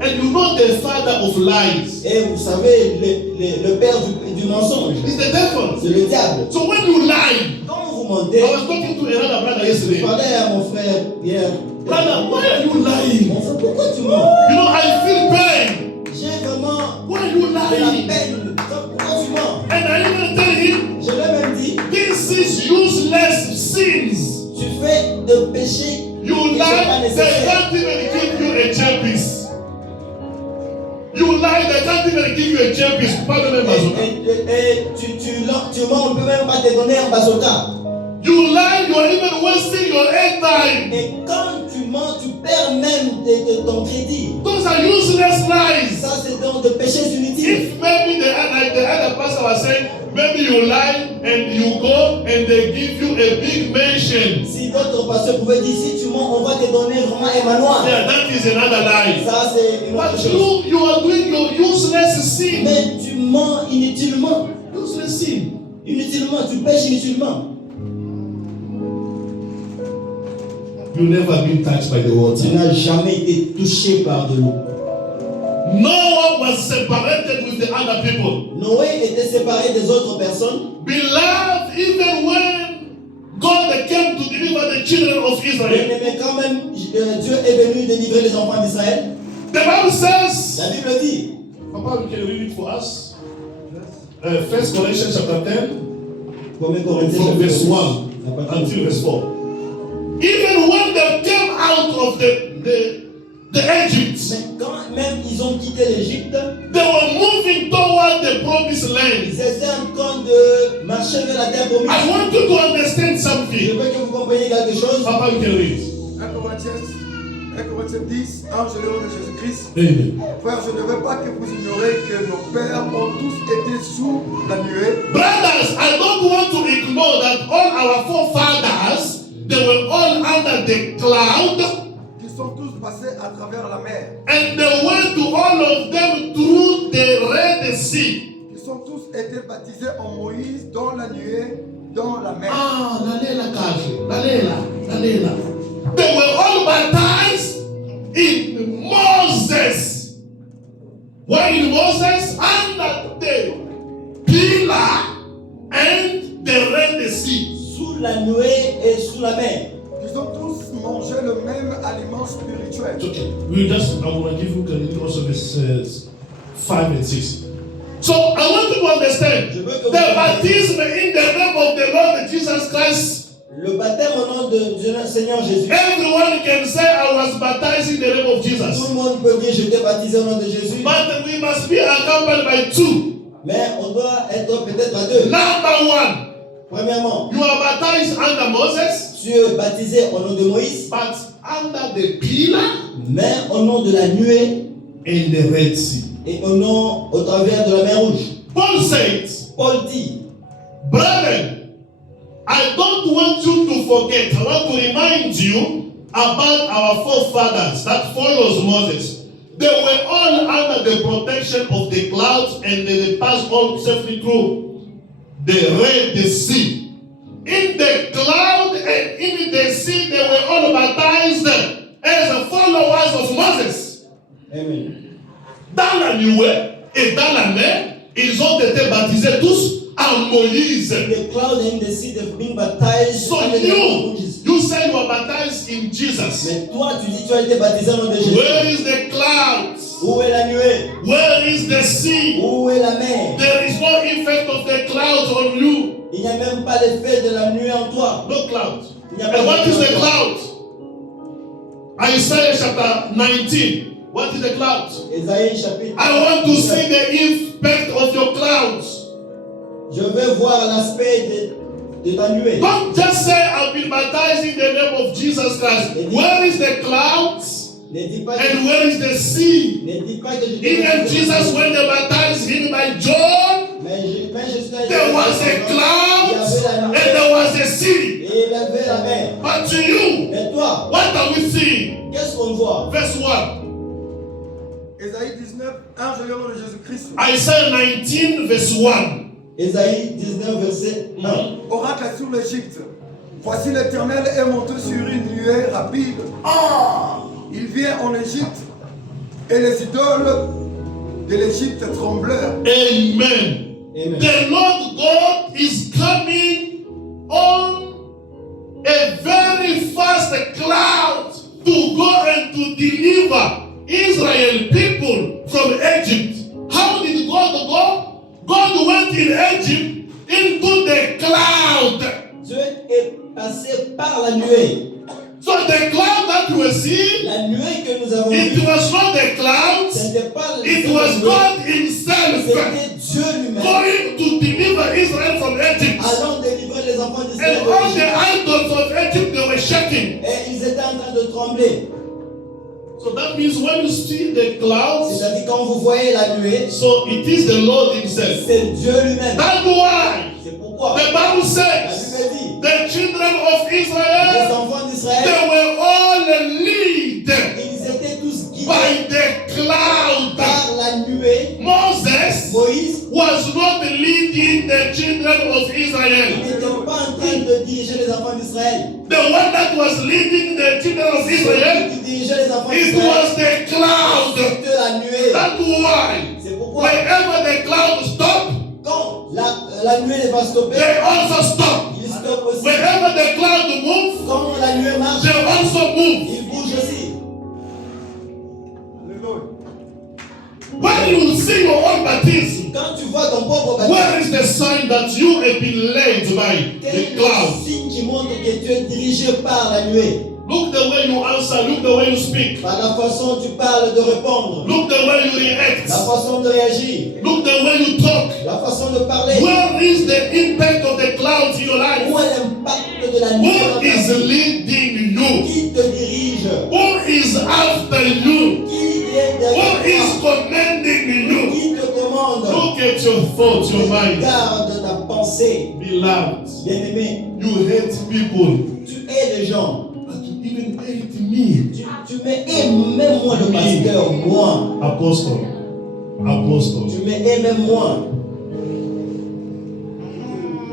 And you know the father of lies Et vous savez, le père du mensonge, is the devil. c'est le diable. So when you lie, Quand vous I mentez, was talking to another brother je yesterday. parlais à mon frère hier. Brother, why are you lying? Mon frère, pourquoi tu mens? You know, I feel pain. J'ai vraiment Why are you de la lying? peine. Pourquoi tu mens? And I even tell him, Je l'ai même dit, this is useless sins. tu fais de péchés You qui ne sont pas lie, they nécessaires. can't even give you a chairpiece. You lie, they can't even give you a chairpiece. Pardon me, bazooka. Et tu mens, on ne peut même pas te donner un bazooka. You lie, you are even wasting your airtime. Et quand tu mens, tu perds même de ton crédit. Those are useless lies. Ça, c'est donc de péchés inutiles. If maybe the other pastor was saying, maybe you lie and you go and they give you a big mansion. Si d'autres pasteurs pouvaient dire, si tu mens, on va te donner vraiment un manoir. Yeah, that is another lie. Ça, c'est une autre But chose. you are doing your useless sin. Mais tu mens inutilement. Useless sin. Inutilement, tu pêches inutilement. You never been touched by the Tu water. n'as jamais été touché par de l'eau. Noah was separated with the other people. Noé était séparé des autres personnes. Beloved, even when God came to deliver the children of Israel, Mais quand même, Dieu est venu délivrer les enfants d'Israël. the Bible says, La Bible dit, Papa, you can read it for us. 1 Corinthians chapter 10, combien Corinthiens from verse 1 chapitre until verse 4. Even when they came out of the Egypt, Mais quand même ils ont quitté l'Égypte, they were moving toward the promised ils land. étaient en train de marcher vers la terre promise. I want you to understand Je something. veux que vous compreniez quelque chose. Papa, you can read. 1 Corinthiens 10, ange de l'œuvre de Jésus-Christ. Amen. Frère, je ne veux pas que vous ignorez que nos pères ont tous été sous la nuée. Brothers, I don't want to ignore that all our forefathers, they were all under the cloud, Qui sont tous passés à travers la mer. and they went to all of them through the Red Sea. Qui sont tous été baptisés en Moïse dans la nuée dans la mer. Ah, Nalela Kaji, Nalela. They were all baptized in Moses. Why in Moses? Under the pillar and the Red Sea. Sous la nuée et sous la mer. Ils ont tous mangé le même aliment spirituel. It's okay. I want to give you can also verses 5 and 6. So I want you to understand Je veux que the vous baptism in the name of the Lord Jesus Christ. Le baptême au nom de Seigneur Jésus. Everyone can say I was baptized in the name of Tout Jesus. le monde peut dire je t'ai baptisé au nom de Jésus. But we must be accompanied by two. Mais on doit être peut-être à deux. Number one, Premièrement, you are baptized under Moses, tu es baptisé au nom de Moïse, but under the pillar mais au nom de la nuée and the Red Sea. et au travers de la mer Rouge. Paul says, Paul dit, brethren, I don't want you to forget. I want to remind you about our forefathers that follows Moses. They were all under the protection of the clouds and they passed all safely through the Red Sea. In the cloud and in the sea, they were all baptized as followers of Moses. Amen. Dans la nuée et dans la mer, ils ont été baptisés tous en Moïse. The cloud and the sea have been baptized. So under the Moses. you say you are baptized in Jesus. Mais toi, tu dis tu as été baptisé au nom de Jésus. Where is the clouds? Où est la nuée? Where is the sea? Où est la mer? There is no effect of the clouds on you. Il n'y a même pas l'effet de la nuée en toi. No clouds. Il n'y a pas And what de is the nuée en toi. cloud? Isaiah chapter 19. What is the cloud? Ésaïe chapitre. I want to see the effect of your clouds. Je veux voir l'aspect de ta nuée. Don't just say I've been baptized in the name of Jesus Christ. Where is the clouds? Ne dis pas que, And where is the sea? ne dis pas que je t'ai Even baptisé. Jesus, when they baptized him by John, Mais Jésus a été there was a baptisé. Il y cloud avait la and nuée there was a sea. et il y avait la mer. But to you, Mais toi, what are we seeing? qu'est-ce qu'on voit? Verse 1. Ésaïe 19, ange de l'homme de Jésus-Christ. Isaiah 19, verse 1. Ésaïe 19, verset 1. Oracle sur l'Égypte. Voici l'Éternel est monté sur une nuée rapide. Il vient en Égypte et les idoles de l'Égypte tremblèrent. Amen. Amen. The Lord God is coming on a very fast cloud to go and to deliver Israel people from Egypt. How did God go? God went in Egypt into the cloud. Dieu est passé par la nuée. So the cloud that you see, La nuée que nous avons it vue, was not the ce clouds, n'était pas la it nuée, was God Himself c'était Dieu lui-même going to deliver Israel from Egypt. allant délivrer les enfants d'Israël. And all the idols of Egypt, they were shaking. Et ils étaient en train de trembler. So that means when you see the clouds, C'est-à-dire quand vous voyez la nuée, so it is the Lord Himself. c'est Dieu lui-même. That's why C'est pourquoi the Bible la says Bible dit, the children of les Israel, enfants d'Israël, they were all led ils étaient tous guidés by the cloud. par la nuée. Moses Moïse was not leading the children of Israel. n'était pas en train de diriger les enfants d'Israël. The one that was leading the children of Israel, Qui dirigeait les enfants it d'Israël, was the cloud. c'était la nuée. That's why C'est pourquoi whenever the cloud stops, quand la nuée va stopper, they also stop. il stoppe aussi. Whenever the cloud moves, Quand la nuée marche, they also move. il bouge aussi. Alléluia. When you see your own baptism, Quand tu vois ton propre baptême, where is the sign that you have been led by quel the est le cloud? signe qui montre que tu es dirigé par la nuée? Look the way you answer, look the way you speak, Par la façon dont tu parles de répondre, look the way you react, la façon de réagir, look the way you talk. la façon de parler. Where is the impact of the clouds in your life? Où est l'impact de la nuée dans Who ta is vie? leading you? Qui te dirige? Who is after you? Qui est Who derrière is toi? commanding you? Qui te commande? Look at your thoughts, your mind. Garde ta pensée, Beloved, bien-aimé. you hate people, Tu hais les gens. but you even hate me. Tu m'aimes, même moi le pasteur, moi. Apostle. Tu m'aimes même moi.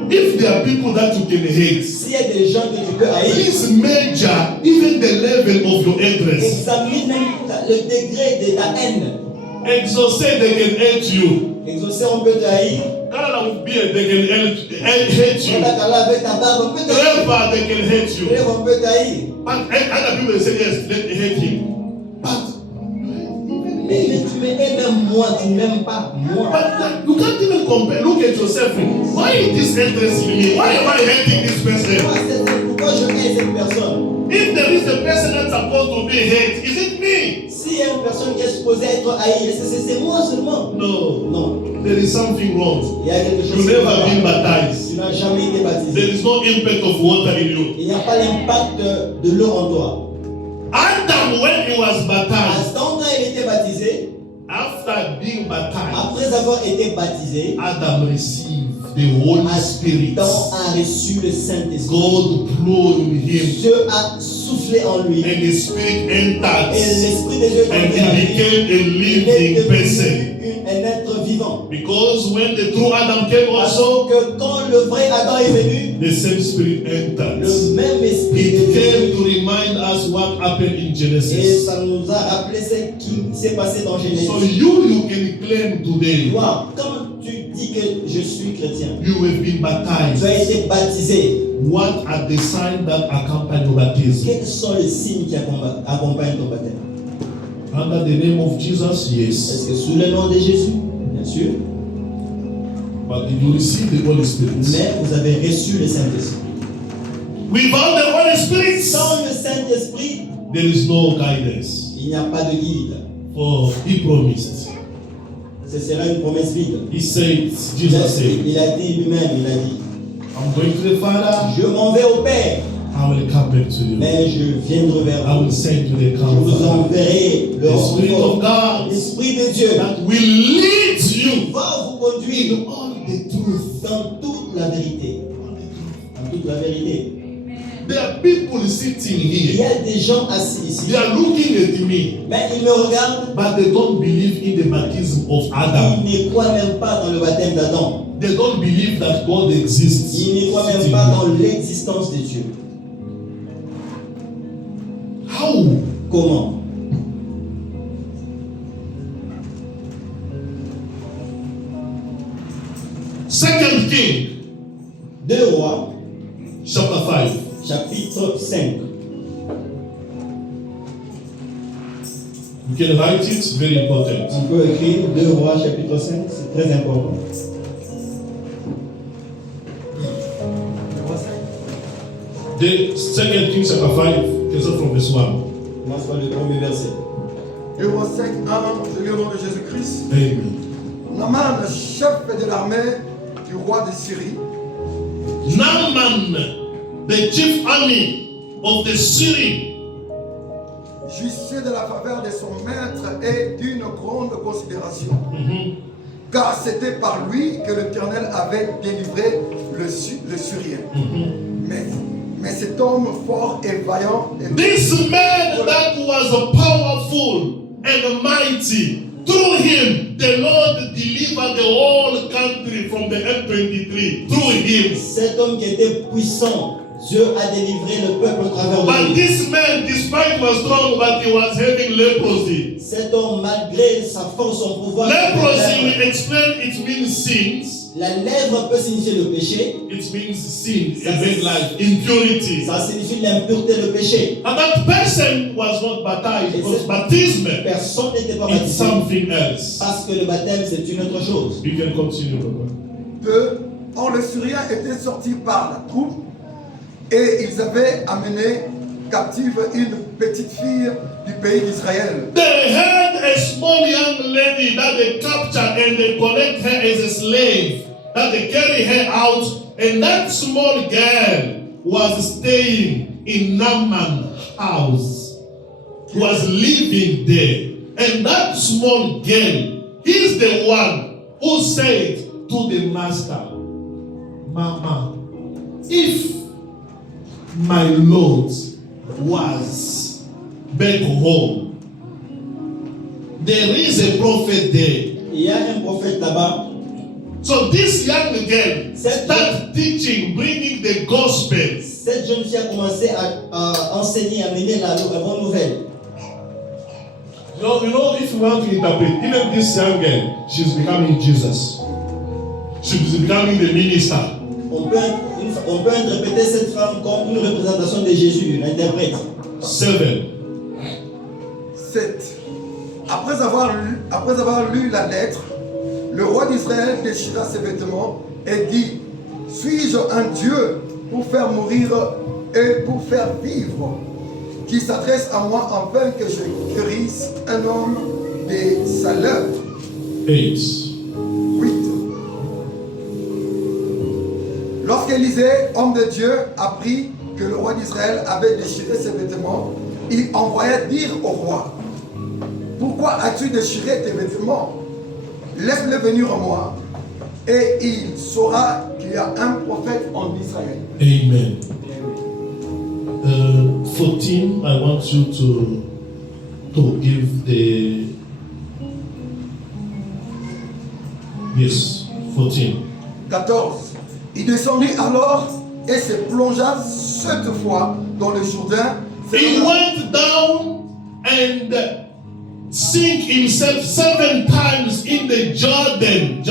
If there are people that you can hate, S'il y a des gens que tu peux haïr, please measure even the level of your interest. examine même le degré de ta haine. Exorcise, they can hate you. Exaucer, on peut te haïr. Canada with beard, they can hate Quand you. ta cala avec ta barbe, on peut te haïr. Trevor, they can hate you. Frère, on peut te haïr. And other people say yes, let me hate him. But Mais tu m'aimes même moi, tu ne m'aimes pas moi. But you can't even compare. Look at yourself. Why is this interesting me? Why am I hating this person? Pourquoi je hais cette personne? If there is a person that's supposed to be hate, is it me? S'il y a une personne qui est supposée être haïe, c'est moi seulement. No. Non. There is something wrong. Il y a quelque chose You qui never va been pas. baptized. Tu n'as jamais été baptisé. There is no impact of water in you. Il n'y a pas l'impact de l'eau en toi. Adam, when he was baptized, Quand il était baptisé, after being baptized, après avoir été baptisé, Adam received the Holy Spirit. Adam a reçu le Saint-Esprit. God flowed in him, Dieu a soufflé en lui. and the Spirit Et entered, l'Esprit de Dieu est and entré en he lui. became a Il est living person. devenu un être vivant. Because when the true Adam came also, Parce que quand le vrai Adam est venu, the same Spirit entered. le même Esprit It est came venu. to remind us what happened in Et Genesis. ça nous a rappelé ce qui s'est passé dans Genèse. So you can claim today Toi, quand tu dis que je suis chrétien, you have been tu baptized. as été baptisé. What are the signs that accompany your baptism? Quels sont les signes qui accompagnent ton baptême? Under the name of Jesus, yes. Est-ce que sous le nom de Jésus? Bien sûr. But did you receive the Holy Spirit? Mais vous avez reçu le Saint-Esprit. Without the Holy Spirit, Sans le Saint-Esprit, there is no guidance. il n'y a pas de guide. For he promised. Ce sera une promesse vide. He said, Jesus said, Il a dit lui-même, il a dit, I'm going to the Father, je m'en vais au Père, I will come back to you. mais je viendrai vers I will vous. send you the Je vous Comforter, enverrai le the Spirit of renfort, God l'Esprit de Dieu, that will lead you qui va vous conduire in all the truth. dans toute la vérité. Dans toute la vérité. There are people sitting Il y here. a des gens assis ici, They are looking at me, mais ils me regardent, but they don't believe in the baptism of Adam. ils ne croient même pas dans le baptême d'Adam. They don't believe that God exists. Ils ne croient même Sitting pas here. dans l'existence de Dieu. How? Comment? Second King, 2 Rois, chapter 5. chapitre 5. You can write it, very important. On peut écrire 2 Rois, chapitre 5, c'est très important. The second King, chapter 5, can start from verse 1. Commence par le premier verset. Hébreux 5, 1, je lis au nom de Jésus-Christ. Amen. Naaman, chef de l'armée du roi de Syrie, Naaman, the chief army of the Syria, jouissait de la faveur de son maître et d'une grande considération. Car c'était par lui que l'Éternel avait délivré le Syrien. Mais cet homme fort et vaillant, this man that was powerful and mighty, through him the Lord delivered the whole country from the M23. Through him. Cet homme qui était puissant, Dieu a délivré le peuple au travers de But lui. this man, despite was strong, but he was having leprosy. Cet homme, malgré sa force, son pouvoir, Leprosy, we explain, it means sins. la lèvre peut signifier le péché, It means sin, a bad life, impurity. ça signifie l'impureté, le péché. And that person was not baptized because baptism Personne n'était pas is baptisé something else. parce que le baptême c'est une autre chose. You can continue, Papa. 2. Or le Syrien était sorti par la troupe et ils avaient amené captive une petite fille du pays d'Israël. They had a small young lady that they captured and they collect her as a slave, that they carry her out, and that small girl was staying in Naaman's house, was living there. And that small girl is the one who said to the master, Mama, if my Lord was back home, there is a prophet there. Il y a un prophète là-bas, So this young girl Cette- started teaching, bringing the gospel. Cette jeune fille a commencé à enseigner, à mener la bonne nouvelle. You know, if you want to interpret, even this young girl, she's becoming Jesus. She's becoming the minister. On peut interpréter cette femme comme une représentation de Jésus, l'interprète. 7. 7. Après avoir lu la lettre, le roi d'Israël déchira ses vêtements et dit: Suis-je un Dieu pour faire mourir et pour faire vivre, qui s'adresse à moi afin que je guérisse un homme de sa lèvre? 8. 8. Lorsqu'Élisée, homme de Dieu, apprit que le roi d'Israël avait déchiré ses vêtements, il envoya dire au roi: Pourquoi as-tu déchiré tes vêtements? Laisse-le venir à moi, et il saura qu'il y a un prophète en Israël. Amen. 14, I want you to give the. Yes, 14. 14. Il descendit alors et se plongea 7 fois dans le Jourdain. He went down and sink himself 7 times in the Jordan.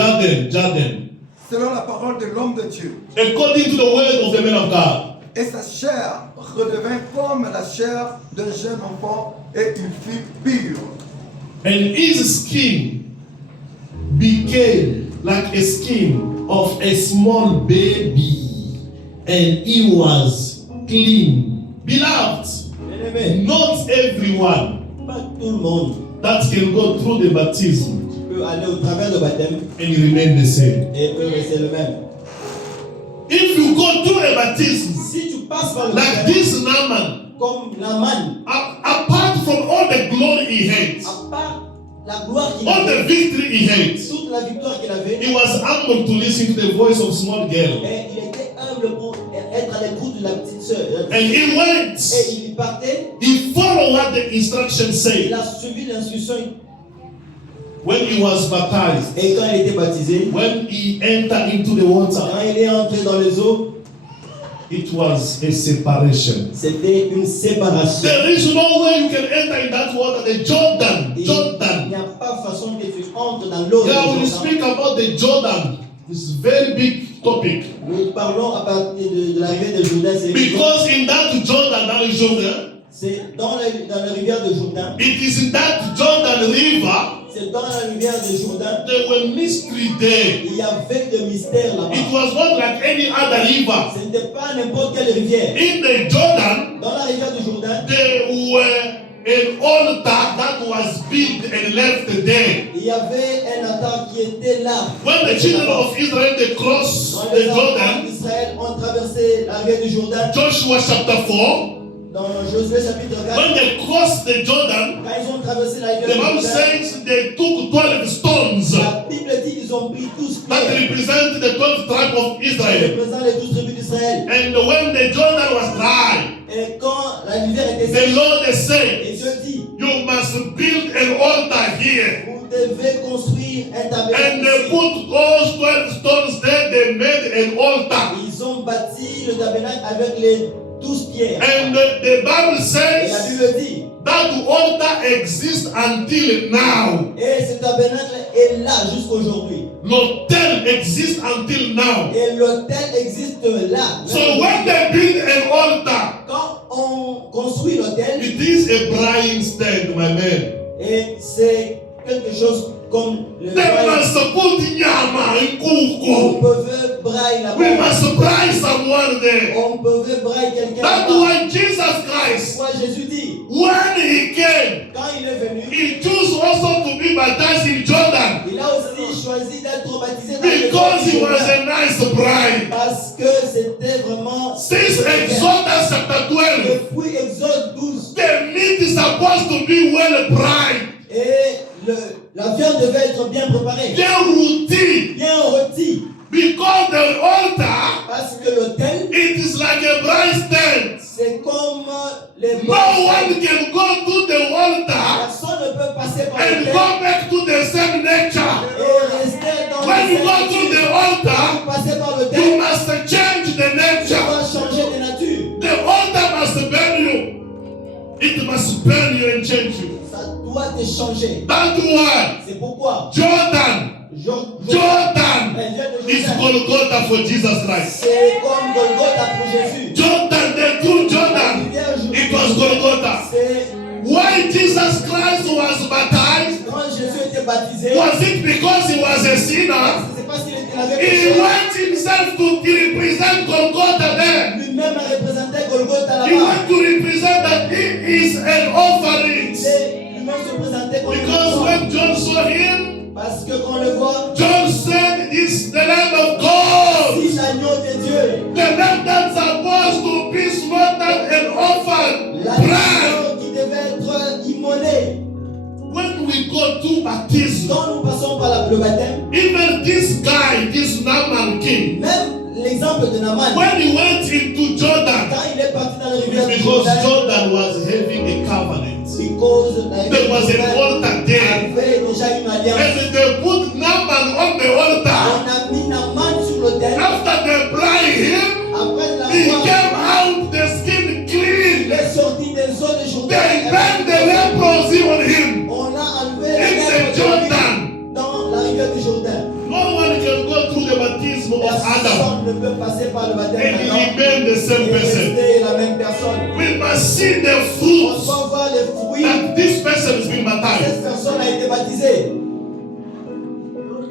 Selon la parole de l'homme de Dieu. According to the word of the man of God. Et sa chair redevint comme la chair d'un jeune enfant, et il fut pur. And his skin became like a skin of a small baby, and he was clean. Beloved, Bien-aimé, not everyone pas tout le monde that can go through the baptism peut aller au travers du baptême and remain the same. et peut rester le même. If you go through a baptism Si tu passes par le like baptême, this Naaman, comme Naaman, apart from all the glory he had, à part la gloire qu'il all the avait, victory he had, toute la victoire qu'il avait, he was humble to listen to the voice of small girl. mais il était humble pour être à l'écoute de la petite sœur. And he went, Et il partait, he followed what the instruction il said. a suivi l'instruction. When he was baptized, Et quand il était baptisé, when he entered into the water, quand il est entré dans les eaux, it was a separation. c'était une séparation. There is no way you can enter in that water, the Jordan. Il Jordan. n'y a pas façon que tu entres dans l'eau. Yeah, when you de speak about the Jordan, it's a very big topic. Nous parlons à partir de l'arrivée de Jourdain. Because in that Jordan, dans le Jordan, C'est dans la rivière de Jourdain. it is in that Jordan River, C'est dans la rivière de Jourdain. there were mystery there. Il y avait des mystères là-bas. It was not like any other river. Ce n'était pas n'importe quelle rivière. In the Jordan, Dans la rivière de Jourdain, there were an altar that was built and left there. il y avait un altar qui était là. When the children of Israel they crossed Quand the les enfants Jordan, d'Israël ont traversé la rivière du Jourdain, Joshua chapter 4, dans Josué chapitre 4, when they crossed the Jordan, quand ils ont traversé la the rivière du Bible Jourdain, says they took 12 stones la Bible dit qu'ils ont pris 12 that pierres represent the 12 tribes of qui Israel. représentent les 12 tribus d'Israël. And when the Jordan was dry, Et quand la rivière était the sèche, Lord et said, Dieu dit, you must build an altar here. vous devez construire un And tabernacle they ici. put those 12 stones there, they made an altar. Ils ont bâti le tabernacle avec les 12 pierres. And the Bible Et la says Bible dit, that altar exists until now. et ce tabernacle est là jusqu'aujourd'hui. L'autel exists until now. Et l'autel existe là. So when they build an altar, Quand on construit l'autel, it is a brain stand, my man. et c'est quelque chose comme le They braille. must put nyama in On kuku. peut braille We là-bas. must braille someone there. On peut braille quelqu'un That's là-bas. why Jesus Christ, Pourquoi Jésus dit, when he came, quand il est venu, he chose also to be baptized in Jordan il a aussi choisi d'être baptisé dans le because he was Jourdain. a nice bride. Parce que c'était vraiment. Since Exodus chapter 12, Depuis Exode 12, the meat is supposed to be well fried, et la viande devait être bien préparée, bien rôti, bien rôtie. because the altar, Parce que l'autel, it is like a braai stand. c'est comme les No one can go to the altar Personne ne peut passer par and l'autel go back to the same nature. et rester dans When you le go to the changé. That's why C'est pourquoi Jordan is Golgotha for Jesus Christ. c'est comme Golgotha pour Jésus. Jordan, the true Jordan, it was Golgotha. C'est Why Jesus Christ was baptized? quand Jésus était baptisé. Was it because he was a sinner? C'est parce qu'il avait He péché. went himself to represent Golgotha there. Lui-même a représenté Golgotha He là-bas. went to represent that he is an offering. Et lui-même se présentait comme Because un when John saw him, parce que quand on le voit, John said, "It's the Lamb of God, si l'agneau de Dieu, the Lamb that's supposed to be slaughtered and offered, blood." l'agneau qui devait être immolé. When we go to baptism, Quand nous passons par le baptême, even this guy, this Naaman king, même l'exemple de Naaman, when he went into Jordan, quand il est parti dans la rivière it's du because Jourdain, Jordan was having a covenant. because la There was rivière an du Jourdain altar there, avait déjà une alliance. and they put Naaman on the altar. On a mis Naaman sur l'autel. After they blind him, Après he l'avoir, came out the skin il clean. est sorti des eaux de Jourdain. They burned the leprosy on him On a enlevé in les the lèvres de Jordan. lui dans la rivière du Jourdain. No one can go through the baptism of Adam Personne ne peut passer par le baptême and d'Adam remain the same et person. rester la même personne. We must see the On fruits doit voir les fruits. that this person has been baptized. Cette personne a été baptisée.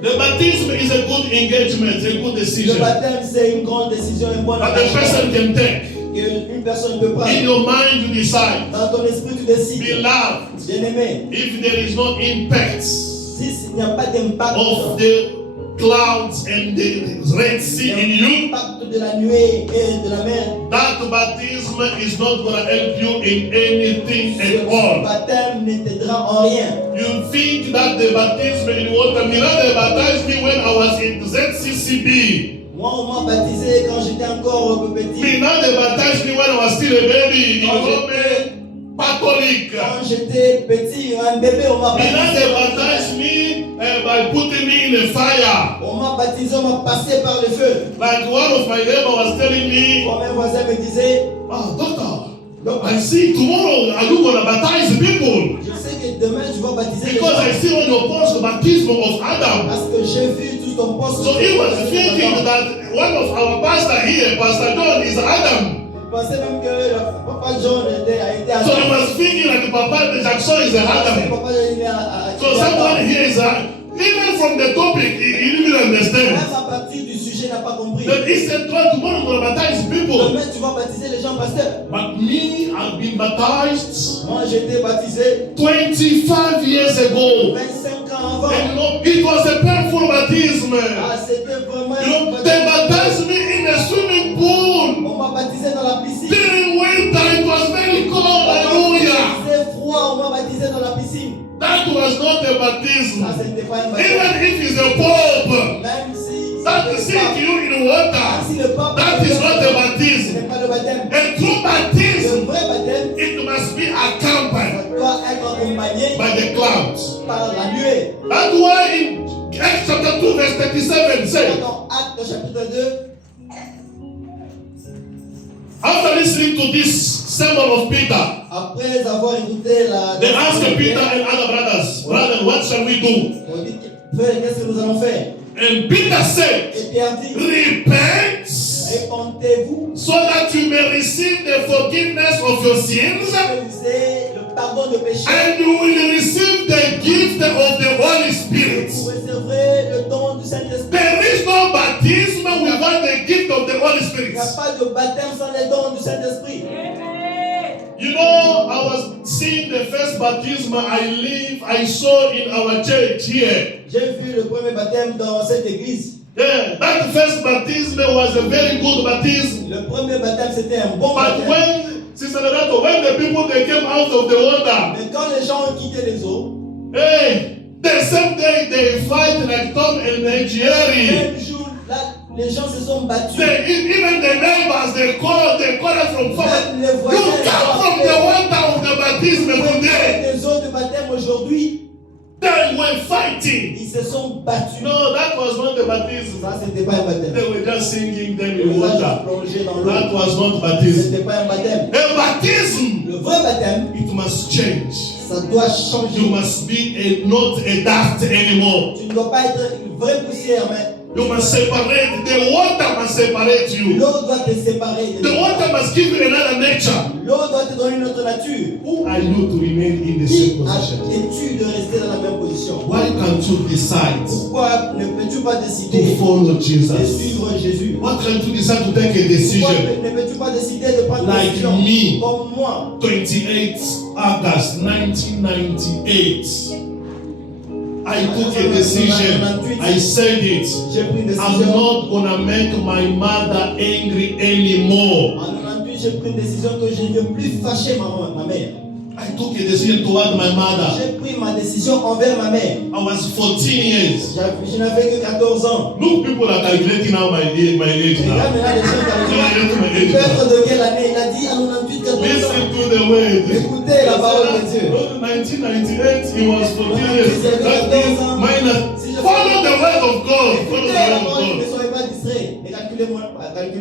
The baptism is a good engagement, a good Le decision baptême, c'est une grande décision, une bonne that the person can take. qu'une personne peut prendre. In your mind, you decide, Dans ton esprit, tu décides. beloved, Bien-aimé, if there is no impact s'il n'y a pas d'impact of the clouds and the Red Sea in you, l'impact de la nuée et de la mer, that baptism is not going to help you in anything ce at all. baptême ne t'aidera en rien. You think that the baptism in water, they baptized me when I was in ZCCB. Moi, on m'a baptisé quand j'étais encore petit. They baptized me when I was still a baby in Rome Catholic. Quand j'étais petit, un bébé, on m'a They baptisé. baptized me by putting me in a fire. On m'a baptisé, on m'a passé par le feu. Like one of my neighbors was telling me, Comme un voisin me disait, "Oh, doctor, I see tomorrow are you going to baptize the people? je sais que demain tu vas baptiser les Because I gens. see on your post the baptism of Adam." Parce que j'ai vu tout ton poste. So he was thinking that one of our pastor here, Pastor John, is Adam. Je pensais même que le papa John a été So he Adam. was thinking like Papa Jackson is Adam. Papa John est à So someone here is even from the topic, he didn't Même understand. à partir du sujet, n'a pas compris. Then he said, tomorrow I'm going to baptize people. Demain tu vas baptiser les gens, pasteur. But me, I've been baptized Moi j'ai été baptisé 25 years ago. 25 ans avant. And you know, it was a painful baptism. Ah, c'était vraiment You know, they baptized me in a swimming pool. On m'a baptisé dans la piscine. During winter, it was very cold. Il Hallelujah. faisait froid, on m'a baptisé dans la piscine. That was not a baptism. Ça, c'était pas un baptême. Even if it's a pope Même si that sink you in water, si le pape that is not a ce baptism. n'est pas le baptême. A true Le baptism, vrai baptême it must be accompanied doit être accompagné by the clouds. par la nuée. That's why in Acts chapter 2 verse 37 says, Dans Actes chapitre 2, after listening to this sermon of Peter, après avoir écouté la... they asked Peter and other brothers, brother, what shall we do? On dit, frère, qu'est-ce que nous allons faire? And Peter said, Et Pierre dit, repent répentez-vous, so that you may receive the forgiveness of your sins réalisez le pardon de péché. and you will receive the gift of the Holy Spirit. Vous recevrez le don du Saint-Esprit. There is no baptism without the gift of the Holy Il Spirit. n'y a pas de baptême sans les dons du Saint-Esprit. You know, I was seeing the first baptism I saw in our church here. J'ai vu le premier baptême dans cette église. Yeah, that first baptism was a very good baptism. Le premier baptême, c'était un bon But baptême. when, Sister Renato, when the people they came out of the water, Mais quand les gens ont quitté les eaux, hey, the same day they fight like Tom and Jerry. même jour, là, les gens se sont battus. Even the neighbors, they call from far. Même les You voisins come from the water of the baptism today. les eaux de baptême aujourd'hui, They were fighting. ils se sont battus. No, that was not the baptism. Ça, c'était pas un baptême. They were just singing them Ils in ont water. plongé dans That l'eau. was not baptism. C'était pas un baptême. A baptism, Le vrai baptême, it must change. Ça doit changer. You must be not a dust anymore. Tu ne dois pas être une vraie poussière, mais You must separate. The water must separate you. l'eau doit te séparer. The water must give you another nature. L'eau doit te donner une autre nature. Who are you to remain in the Qui same position? es-tu de rester dans la même position? Why can't you decide Pourquoi ne peux-tu pas décider to follow de Jesus? suivre Jésus? Why can't you decide to take a Pourquoi decision? ne peux-tu pas décider de prendre une Like décision me. comme moi? 28 August 1998. I took a decision. I said it. J'ai pris une I'm décision. not gonna make my mother angry anymore. En 98, j'ai pris une décision que je ne veux plus fâcher ma mère. I took a decision toward my mother. J'ai pris ma décision envers ma mère. I was 14 years. Je n'avais que 14 ans. Look, people are calculating now my age Et là, now. maintenant, les gens calculent. Il peut être de quelle année? Il a dit à 98, 14 ans. Listen to the words. Écoutez la parole de Dieu. 1998, he was 14 years. That means minus. Follow the word of God. Follow Écoutez the la word of parole, ne God. soyez pas distraits. Et calculez mon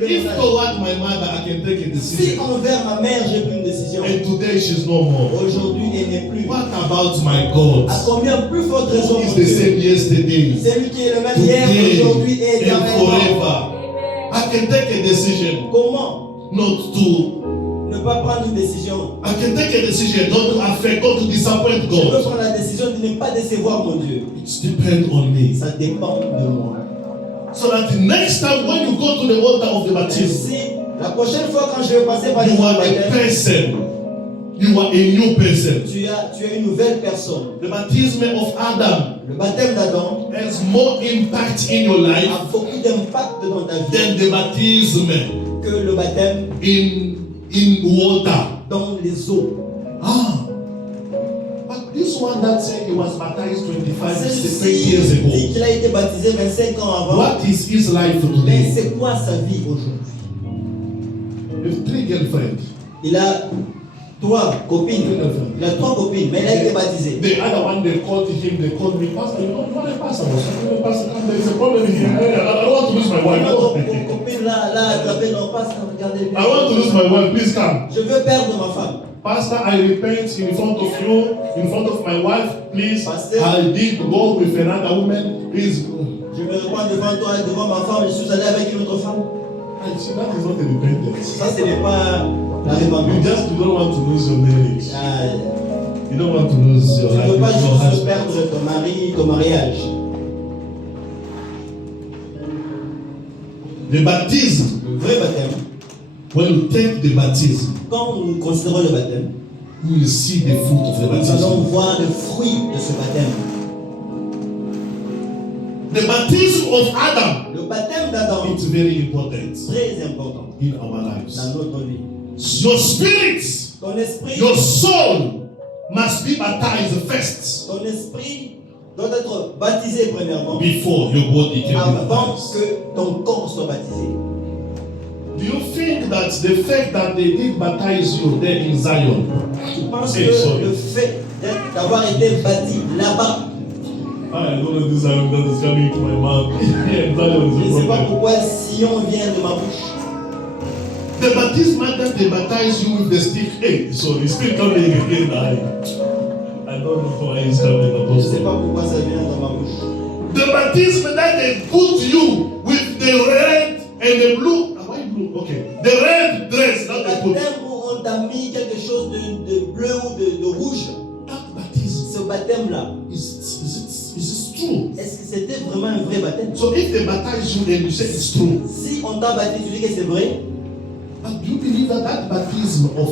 If âge. toward my mother, I can take a Si decision. envers ma mère, j'ai pris une décision. And today she's no more. Aujourd'hui, elle n'est plus. What about my God? À combien plus forte raison Who is mon the Dieu? same yesterday, C'est lui qui est le même hier, today, aujourd'hui et and éternellement. forever? I can take a decision Comment not to. ne pas prendre une décision? I can take a decision not to affect God, to disappoint Je peux God. prendre la décision de ne pas décevoir mon Dieu. It depends on me. Ça dépend de moi. So that the next time when you go to the altar of the baptism, Si la prochaine fois quand je vais passer par les you are a baptêmes, person. You are a new person. tu es une nouvelle personne. The baptism of Adam Le baptême d'Adam has more impact in your life a beaucoup d'impact dans ta vie than the baptism que le baptême in water. dans les eaux. Ah. But this one that said he was baptized 25, 30 Celui-ci years dit ago, qu'il a été baptisé 25 ans avant. what is his life Mais today? c'est quoi sa vie aujourd'hui? With 3 girlfriends. Il a 3 copines. Il a 3 copines, mais il a été baptisé. The other one, they called him, they called me, Pastor, you want a pastor? Pastor, there is a problem here. I don't want to lose my wife. Notre copine là, attrapé, non, pas regardez. I want to lose my wife, please come. Je veux perdre ma femme. Pastor, I repent in front of you, in front of my wife, please. Pastor. I did go with another woman, please. Je me répands devant toi et devant ma femme. Je suis allé avec une autre femme. And see, that is not a repentance. Ça, ce n'est pas la You repentance. don't want to lose your marriage. You don't want to lose your Tu ne life veux pas with your juste husband. perdre ton mari, ton mariage. The baptism, Le vrai baptême, when you take the baptism, quand nous considérons le baptême, you will see the fruit of the nous allons baptism. voir le fruit de ce baptême. The baptism of Adam, Le baptême d'Adam it's very important est très important in our lives. dans notre vie. Your spirit, Ton esprit, your soul must be baptized first ton esprit doit être baptisé premièrement before your body can be avant baptized. que ton corps soit baptisé. Do you think that the fact that they did baptize you there in Zion, Tu penses Hey, que sorry. le fait d'avoir été baptisé là-bas, I don't know this Zion that is coming to my mouth. Yeah, Zion je is ne a sais pas problem. pourquoi Sion vient de ma bouche. The baptism that they baptize you with the stick. Hey, so it's still coming again. I don't know why it's coming. Je ne sais Apostle. pas pourquoi ça vient dans ma bouche. The baptism that they put you with the red and the blue. Why blue? Okay. The red dress Le that they put. baptême où on t'a mis quelque chose de bleu ou de rouge, That baptism ce baptême-là, is true. est-ce que c'était vraiment un vrai baptême? So if they baptize you and you say it's true, Si on t'a baptisé, tu dis que c'est vrai, but do you believe that that baptism of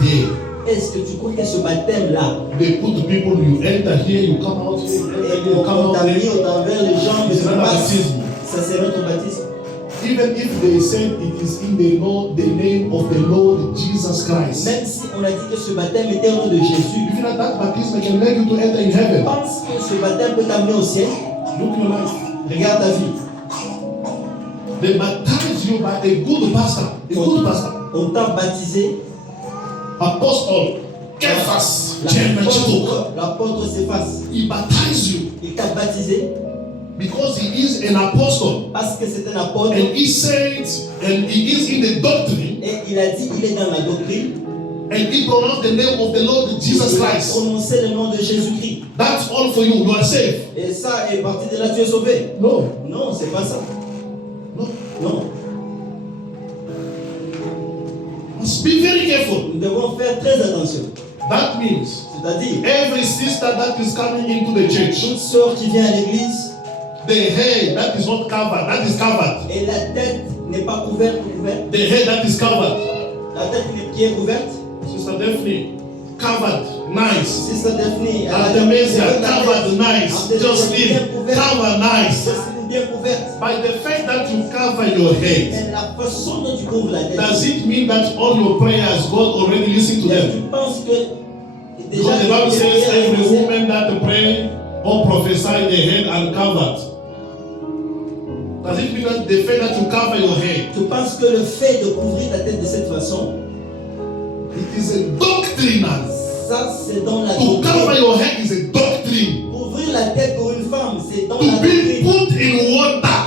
there, est-ce que tu crois que ce baptême-là, they put people, you enter here, you come out here, et you come on out t'a mis there. envers les jambes et It's tu another passes, baptism. ça serait notre baptême? Even if they say it is in the name of the Lord Jesus Christ. Même si on a dit que ce baptême était au nom de Jésus, You feel that that baptism can make you to enter in heaven. pense que ce baptême peut t'amener au ciel. Look your life. Regarde ta vie. They baptize you by a good pastor. A good pastor. On t'a baptisé. Apostle Kephas Chemachito. L'apôtre s'efface. He baptized you Il t'a baptisé because he is an apostle. parce que c'est un apôtre. And he said, and he is in the doctrine, Et il a dit, il est dans la doctrine. and he pronounced the name of the Lord Jesus il a Christ. prononcé le nom de Jésus-Christ. That's all for you. You are saved. Et ça est parti de là, tu es sauvé. No. Non, c'est pas ça. No. Non. Must be very careful. Nous devons faire très attention. That means C'est-à-dire, every sister that is coming into the church, toute sœur qui vient à l'église the head that is not covered, that is covered. et la tête n'est pas couverte, The head that is covered. la tête qui est couverte, Sister Daphne, covered, nice. Sister Daphne, Artemisia, covered, nice. Jocelyn, covered, nice. Jocelyn bien couverte. By the fact that you cover your head, Mais la façon dont tu couvres la tête, does it mean that all your prayers, God already listened to tu them? penses que déjà Because the Bible les says prières every sont- woman that pray or prophesy the head uncovered. Does it mean that the fact that you cover your head, Tu penses que le fait de couvrir la tête de cette façon, it is a doctrinal. ça c'est dans la To cover doctrine. your head is a doctrine. Couvrir la tête pour une femme, c'est dans To la be doctrine. put in water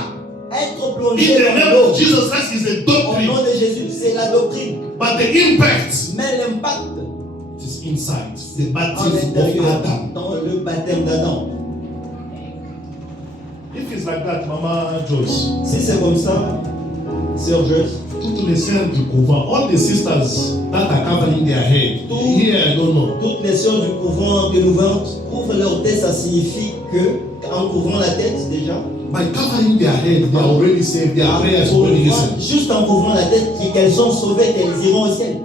Être in plongé the dans name l'eau of Jesus Christ is a au doctrine. nom de Jésus, c'est la doctrine. But the impact Mais l'impact is inside the en baptism of l'intérieur, Adam. dans le baptême d'Adam. If it's like that, Mama Joyce, Si c'est comme ça, Sœur Joyce, toutes les sœurs du couvent, all the sisters that are covering their head, here I don't know. toutes les sœurs du couvent que nous voyons couvrent leur tête, ça signifie que en couvrant la tête déjà, By covering their head, they are already saved. Their prayers already listened. juste en couvrant la tête, qu'elles sont sauvées, qu'elles iront au ciel.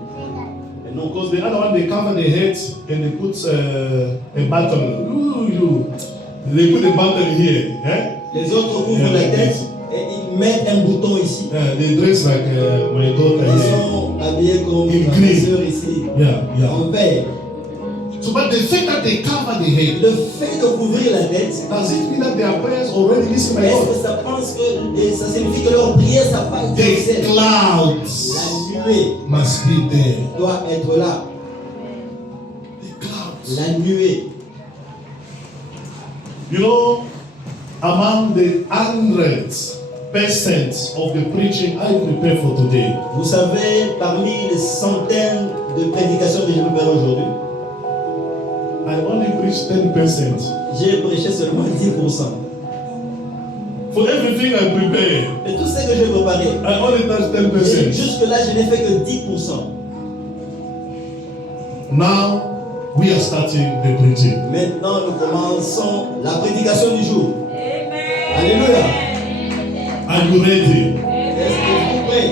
And no, because the other one they cover the head and they put a button. They put a button here. Eh? Les autres couvrent la tête et ils mettent un bouton ici. They dress like my daughter Ils here. sont habillés comme In ma green. sœur ici, Yeah. en vert. So, but the fact that they cover the head, Le fait de couvrir la tête, does it mean that their prayers already listened by est-ce God? que ça pense que et ça signifie que leur prière, ça passe au The ciel? clouds La nuée must be there. doit être là. The clouds. La nuée. You know, among the 100% of the preaching I prepare for today, Vous savez, parmi les centaines de prédications que je vais faire aujourd'hui, I only preach 10%. j'ai prêché seulement 10%. For everything I prepare, Et tout ce que j'ai préparé, I only touch 10%. jusque-là, je n'ai fait que 10%. Now, we are starting the preaching. Maintenant, nous commençons la prédication du jour. Alléluia. Are you ready? Est-ce que vous prêts?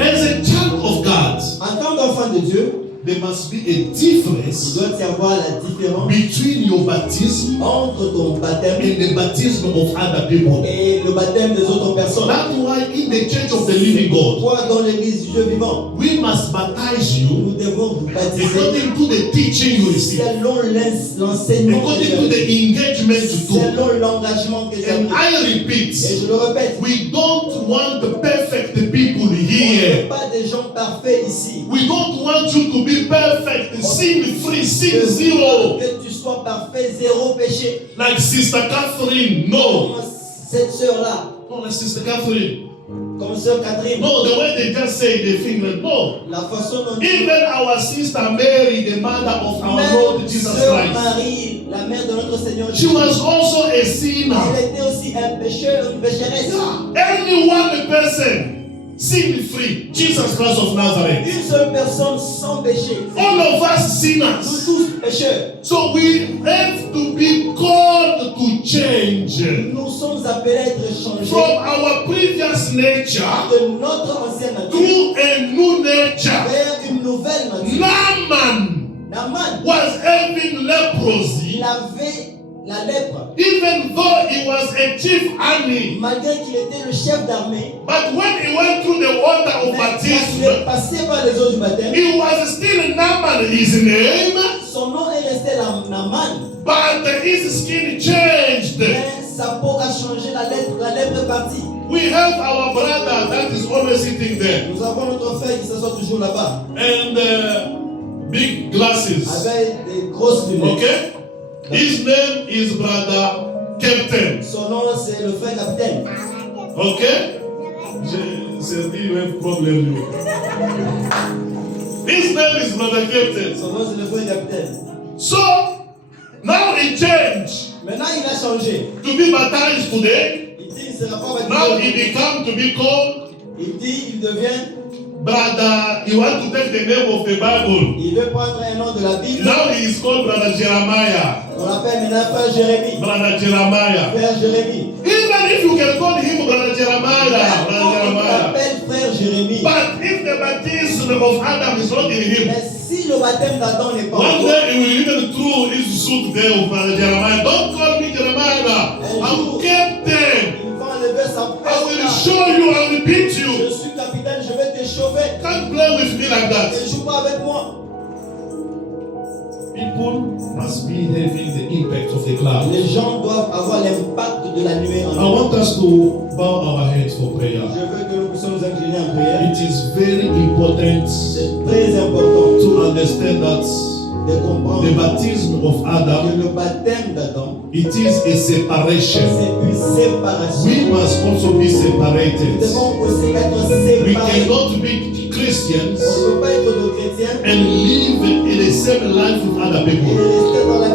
As a child of God, En tant qu'enfant de Dieu, there must be a il difference doit y avoir la différence between your baptism entre ton baptême and the baptism of other people. et le baptême des autres personnes. That's why in the church of the living God, Toi, dans l'église du Dieu vivant, we must baptize you nous devons vous baptiser according to the teaching you receive, selon l'enseignement que according j'ai to the reçu, engagement you do. selon l'engagement que j'ai And pris. I Et repeat, je le répète, we don't want the perfect people on ne here. veut pas des gens parfaits ici. We don't want you to be perfect, sin free, sin zero, Que tu sois parfait, zéro péché. like Sister Catherine. No, Comme cette sœur-là, no, like Sister Catherine. comme sœur Catherine. No, the way they just say the thing, like, no. La façon dont Even our sister Mary, the mother of our Lord même Jesus sœur Christ, Marie, la mère de notre Seigneur she Jésus, was also a sinner. elle était aussi un pécheur, une pécheresse. Any one person, sin free, Jesus Christ of Nazareth. Une seule personne sans péché. All of us Nous sinners. tous pécheurs. So we have to be called to change Nous sommes appelés à être changés from our previous nature de notre ancienne nature to a new nature. vers une nouvelle nature. Naaman Naaman, was having leprosy, il avait la lèpre, even though he was a chief army. malgré qu'il était le chef d'armée. But when he went through the water of Mais quand il baptism, est passé par les eaux du baptême, he was still Naaman, his name, son nom est resté Naaman. but his skin changed. Mais sa peau a changé, la lèpre est partie. We have our brother that is always sitting there, Nous avons notre frère qui s'assoit toujours là-bas, and big glasses. avec des grosses lunettes. Okay? His name is Brother Captain. Son nom c'est le frère capitaine. Okay? C'est dit, you have problem. His name is Brother Captain. Son nom, c'est le frère capitaine. So, now he changed Maintenant, il a changé. to be baptized today. Il dit, il ne sera pas Now he baptisé. become to be called Il dit, il devient, Brother. He want to take the name of the Bible. il veut prendre un nom de la Bible. Now he is called Brother Jeremiah. On l'appelle maintenant frère Jérémie. Brother Jeremiah. Frère Jérémie. Even if you can call him Brother Jeremiah, Brother On Jeremiah. l'appelle frère Jérémie. But if the baptism of Adam is not in him, Mais si le baptême d'Adam n'est pas en one toi, day he will even throw his suit there of Brother Jeremiah. Don't call me Jeremiah. I'm captain. il va enlever sa I will place. show you, I will beat Je you. suis capitaine, je vais t'échauffer. Can't play with me like that. Ne joue pas avec moi. People must be having the impact of the cloud. Les gens doivent avoir l'impact de la nuée en I eux. want us to bow our heads for prayer. Je veux que nous puissions nous incliner en prière. It is very important C'est très important to understand that de comprendre the baptism of que Adam, le baptême d'Adam, it is a separation. c'est une séparation. We must also be Nous separated. devons aussi être We séparés. cannot be On Christians ne peut pas être nos chrétiens and live in the same life with other et people. rester dans la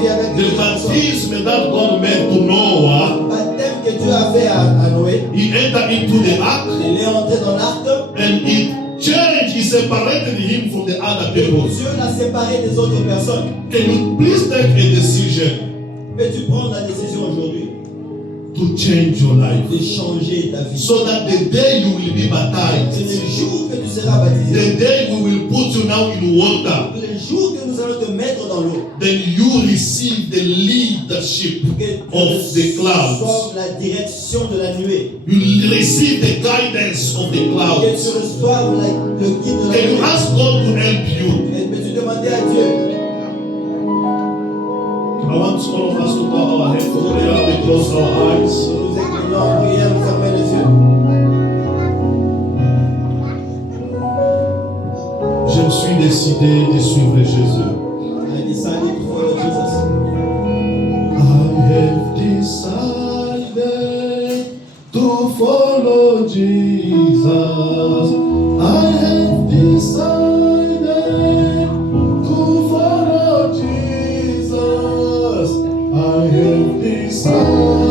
vie avec The les personnes. baptism that God made to Noah, Le baptême que Dieu a fait à Noé, he entered into the ark il est entré dans l'arc. and it changed, he separated him from the other people. Dieu l'a séparé des autres personnes. Can you please take a decision Peux-tu prendre la décision aujourd'hui to change your life de changer ta vie? so that the day you will be C'est baptized, le jour que tu seras baptisé, the day we will put you now in water, le jour que nous allons te mettre dans l'eau, then you receive the leadership que of the tu clouds. reçoives la direction de la nuée, You receive the guidance of the que tu clouds. reçoives le guide de la Can you nuée. ask God to help you? Et peux-tu demander à Dieu? I want all of us to bow our heads for prayer. We close our eyes. Nous nous inclinons en prière, nous fermons les yeux. Je me suis décidé de suivre Jésus. I decided to follow Jesus. I have decided to follow Jesus. I have decided to follow Jesus. I have decided